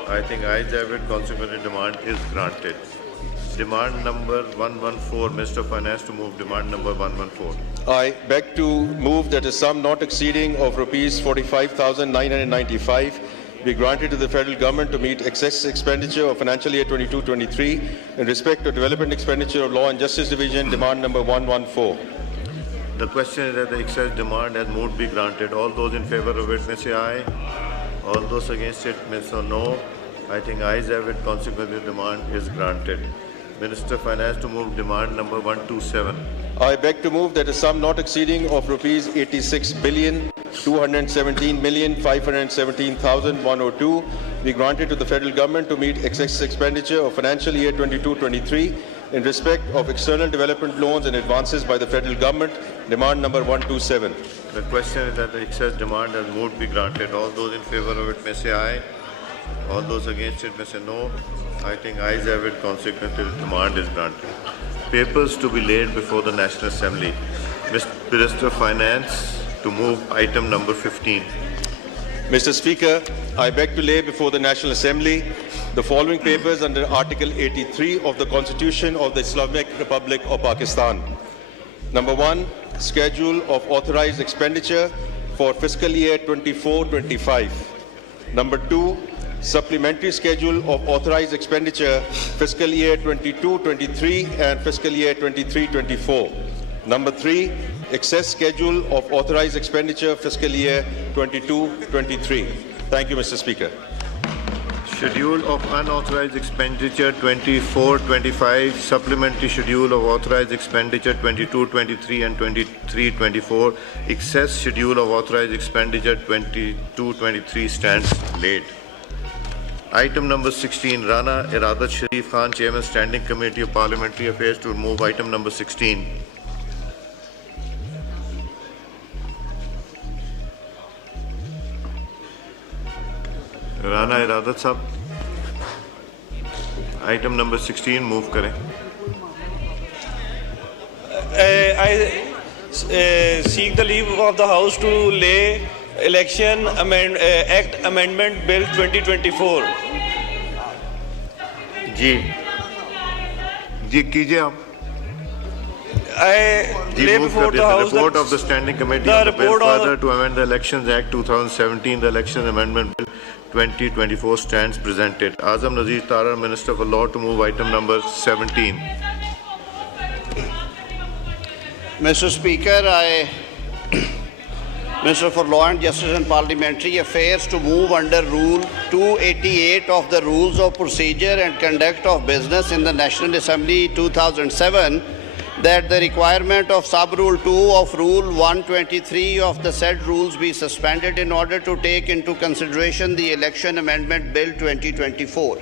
I think ayes have it. Consequently, demand is granted. Demand number 114. Minister of Finance to move demand number 114. I beg to move that a sum not exceeding of rupees 45,995 be granted to the federal government to meet excess expenditure of financial year 22-23 in respect to development expenditure of law and justice division, demand number 114. The question is that the excess demand has moved be granted. All those in favor of it may say aye. All those against it may say no. I think ayes have it. Consequently, demand is granted. Minister of Finance to move demand number 127. I beg to move that a sum not exceeding of rupees 86,217,517,102 be granted to the federal government to meet excess expenditure of financial year 22-23 in respect of external development loans and advances by the federal government, demand number 127. The question is that the excess demand has moved be granted. All those in favor of it may say aye. All those against it may say no. I think ayes have it. Consequently, the demand is granted. Papers to be laid before the National Assembly. Minister of Finance to move item number 15. Mr. Speaker, I beg to lay before the National Assembly the following papers under Article 83 of the Constitution of the Islamic Republic of Pakistan. Number 1, Schedule of Authorized Expenditure for Fiscal Year 24-25. Number 2, Supplementary Schedule of Authorized Expenditure Fiscal Year 22-23 and Fiscal Year 23-24. Number 3, Excess Schedule of Authorized Expenditure Fiscal Year 22-23. Thank you, Mr. Speaker. Schedule of Unauthorized Expenditure 24-25, Supplementary Schedule of Authorized Expenditure 22-23 and 23-24, Excess Schedule of Authorized Expenditure 22-23 stands laid. Item number 16, Rana Iradat Sharif Khan, Chairman Standing Committee of Parliamentary Affairs to move item number 16. Rana Iradat Sahab, item number 16 move kare. I seek the leave of the House to lay Election Act Amendment Bill 2024. जी कीजिए आप. I lay before the House the report of the Standing Committee on the bill further to amend the Elections Act 2017, the Elections Amendment Bill 2024 stands presented. Azam Nazir Tarar, Minister for Law, to move item number 17. Mr. Speaker, Minister for Law and Justice and Parliamentary Affairs to move under Rule 288 of the Rules of Procedure and Conduct of Business in the National Assembly 2007 that the requirement of Sub-Rule 2 of Rule 123 of the said rules be suspended in order to take into consideration the Election Amendment Bill 2024.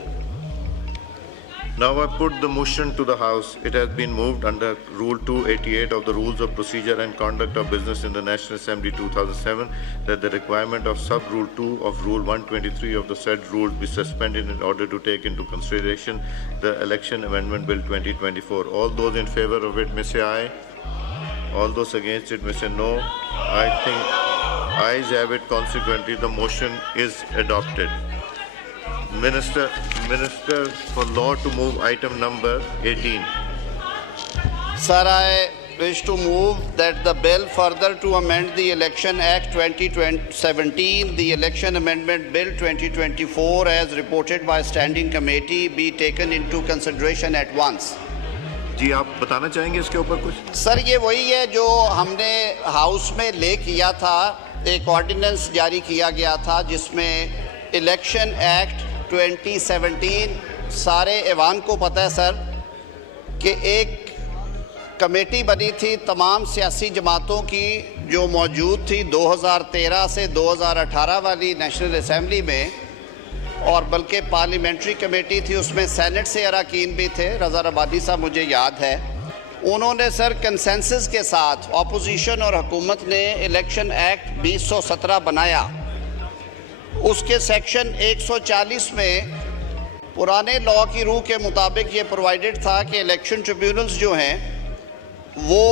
Now I put the motion to the House. It has been moved under Rule 288 of the Rules of Procedure and Conduct of Business in the National Assembly 2007 that the requirement of Sub-Rule 2 of Rule 123 of the said rules be suspended in order to take into consideration the Election Amendment Bill 2024. All those in favor of it may say aye. All those against it may say no. I think ayes have it. Consequently, the motion is adopted. Minister for Law to move item number 18. Sir, I wish to move that the bill further to amend the Election Act 2017, the Election Amendment Bill 2024 as reported by Standing Committee be taken into consideration at once. जी आप बताना चाहेंगे इसके ऊपर कुछ? Sir ये वही है जो हमने हाउस में ले किया था, एक ऑर्डिनेंस जारी किया गया था जिसमें इलेक्शन एक्ट 2017 सारे ऐवान को पता है सर कि एक कमेटी बनी थी तमाम सियासी जमातों की जो मौजूद थी 2013 से 2018 वाली नेशनल असेंबली में, और बल्कि पार्लियामेंट्री कमेटी थी उसमें सेनेट से अरकान भी थे, रज़ा रबानी साहब मुझे याद है। उन्होंने सर कंसेंसस के साथ अपोजिशन और हुकूमत ने इलेक्शन एक्ट 2017 बनाया। उसके सेक्शन 140 में पुराने लॉ की रूह के मुताबिक ये प्रोवाइडेड था कि इलेक्शन ट्रिब्यूनल्स जो हैं वो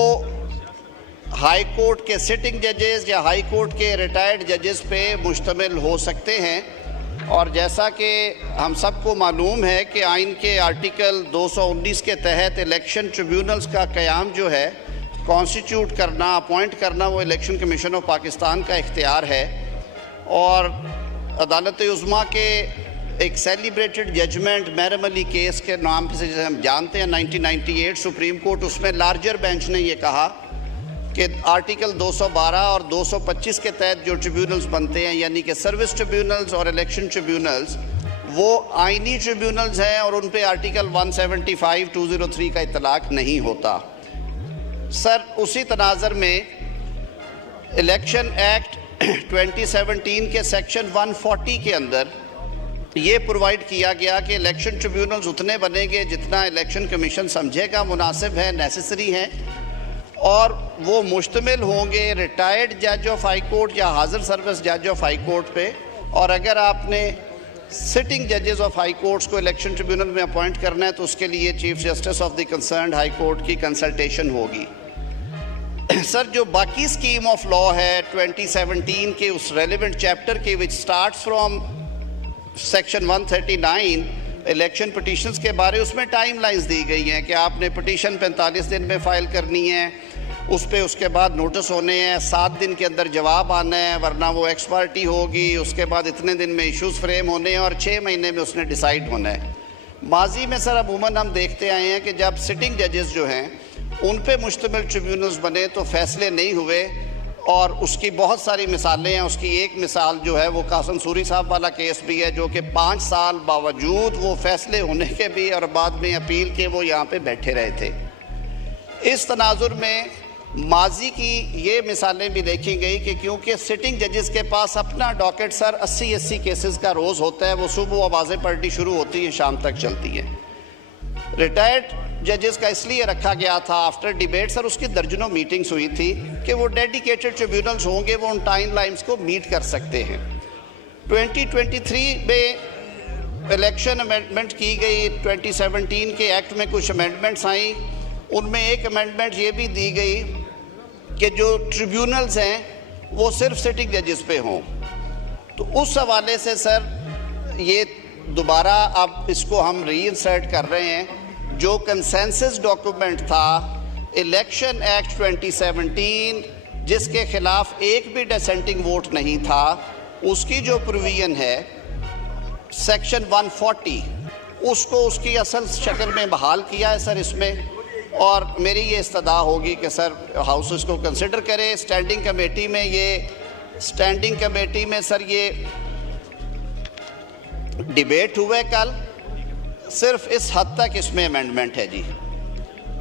हाई कोर्ट के सिटिंग जजेस या हाई कोर्ट के रिटायर्ड जजेस पे मुश्तमिल हो सकते हैं। और जैसा कि हम सबको मालूम है कि आइन के आर्टिकल 219 के तहत इलेक्शन ट्रिब्यूनल्स का क़याम जो है कॉन्स्टिट्यूट करना, अपॉइंट करना, वो इलेक्शन कमीशन ऑफ पाकिस्तान का इख्तियार है। और अदालत उज़्मा के एक सेलिब्रेटेड जजमेंट मैरम अली केस के नाम से जिसे हम जानते हैं 1998 सुप्रीम कोर्ट, उसमें लार्जर बेंच ने ये कहा कि आर्टिकल 212 और 225 के तहत जो ट्रिब्यूनल्स बनते हैं यानी कि सर्विस ट्रिब्यूनल्स और इलेक्शन ट्रिब्यूनल्स वो आइनी ट्रिब्यूनल्स हैं और उन पे आर्टिकल 175, 203 का इतलाक़ नहीं होता। सर उसी तनाज़र में इलेक्शन एक्ट 2017 के सेक्शन 140 के अंदर ये प्रोवाइड किया गया कि इलेक्शन ट्रिब्यूनल्स उतने बनेंगे जितना इलेक्शन कमीशन समझेगा मुनासिब है, नेसेसरी हैं, और वो मुश्तमिल होंगे रिटायर्ड जज ऑफ हाई कोर्ट या हाजिर सर्विस जज ऑफ हाई कोर्ट पे। और अगर आपने सिटिंग जजेस ऑफ हाई कोर्ट्स को इलेक्शन ट्रिब्यूनल में अपॉइंट करना है तो उसके लिए chief justice of the concerned high court की कंसल्टेशन होगी। सर जो बाकी स्कीम ऑफ लॉ है 2017 के उस रेलिवेंट चैप्टर के विच starts from section 139 election petitions के बारे, उसमें टाइम लाइन्स दी गई हैं कि आपने पटिशन 45 दिन में फ़ाइल करनी है, उस पर उसके बाद नोटिस होने हैं, 7 दिन के अंदर जवाब आना है वरना वो एक्सपार्टी होगी, उसके बाद इतने दिन में इश्यूज़ फ्रेम होने हैं और 6 महीने में उसने डिसाइड होना है। माजी में सर अमूमन हम देखते आए हैं कि जब सिटिंग जजेस जो हैं उन पे मुश्तमिल ट्रिब्यूनल्स बने तो फ़ैसले नहीं हुए, और उसकी बहुत सारी मिसालें हैं। उसकी एक मिसाल जो है वो कासिम सूरी साहब वाला केस भी है जो कि 5 साल बावजूद वो फ़ैसले होने के भी और बाद में अपील के वो यहाँ पे बैठे रहे थे। इस तनाजुर में माजी की ये मिसालें भी देखी गई कि क्योंकि सिटिंग जजेस के पास अपना डॉकेट सर 80 केसेस का रोज़ होता है, वो सुबह आवाज़ें पलटी शुरू होती हैं, शाम तक चलती हैं। रिटायर्ड जजेस का इसलिए रखा गया था आफ्टर डिबेट सर, उसकी दर्जनों मीटिंग्स हुई थी कि वो डेडिकेटेड ट्रिब्यूनल्स होंगे, वो उन टाइम लाइन्स को मीट कर सकते हैं। 2023 में इलेक्शन अमेंडमेंट की गई, 2017 के एक्ट में कुछ अमेंडमेंट्स आई, उनमें एक अमेंडमेंट ये भी दी गई कि जो ट्रिब्यूनल्स हैं वो सिर्फ सिटिंग जजेस पे हों। तो उस हवाले से सर ये दोबारा अब इसको हम रीइंसर्ट कर रहे हैं। जो कंसेंसस डॉक्यूमेंट था इलेक्शन एक्ट 2017 जिसके ख़िलाफ़ एक भी डिसेंटिंग वोट नहीं था, उसकी जो प्रोविज़न है सेक्शन 140 उसको उसकी असल शक्ल में बहाल किया है सर इसमें। और मेरी ये इस्तदा होगी कि सर हाउस इसको कंसिडर करे। स्टैंडिंग कमेटी में सर ये डिबेट हुआ है कल, सिर्फ इस हद तक इसमें अमेंडमेंट है जी।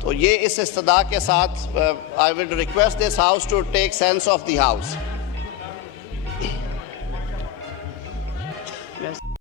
तो ये इस इस्तदा के साथ I will request this house to take sense of the house.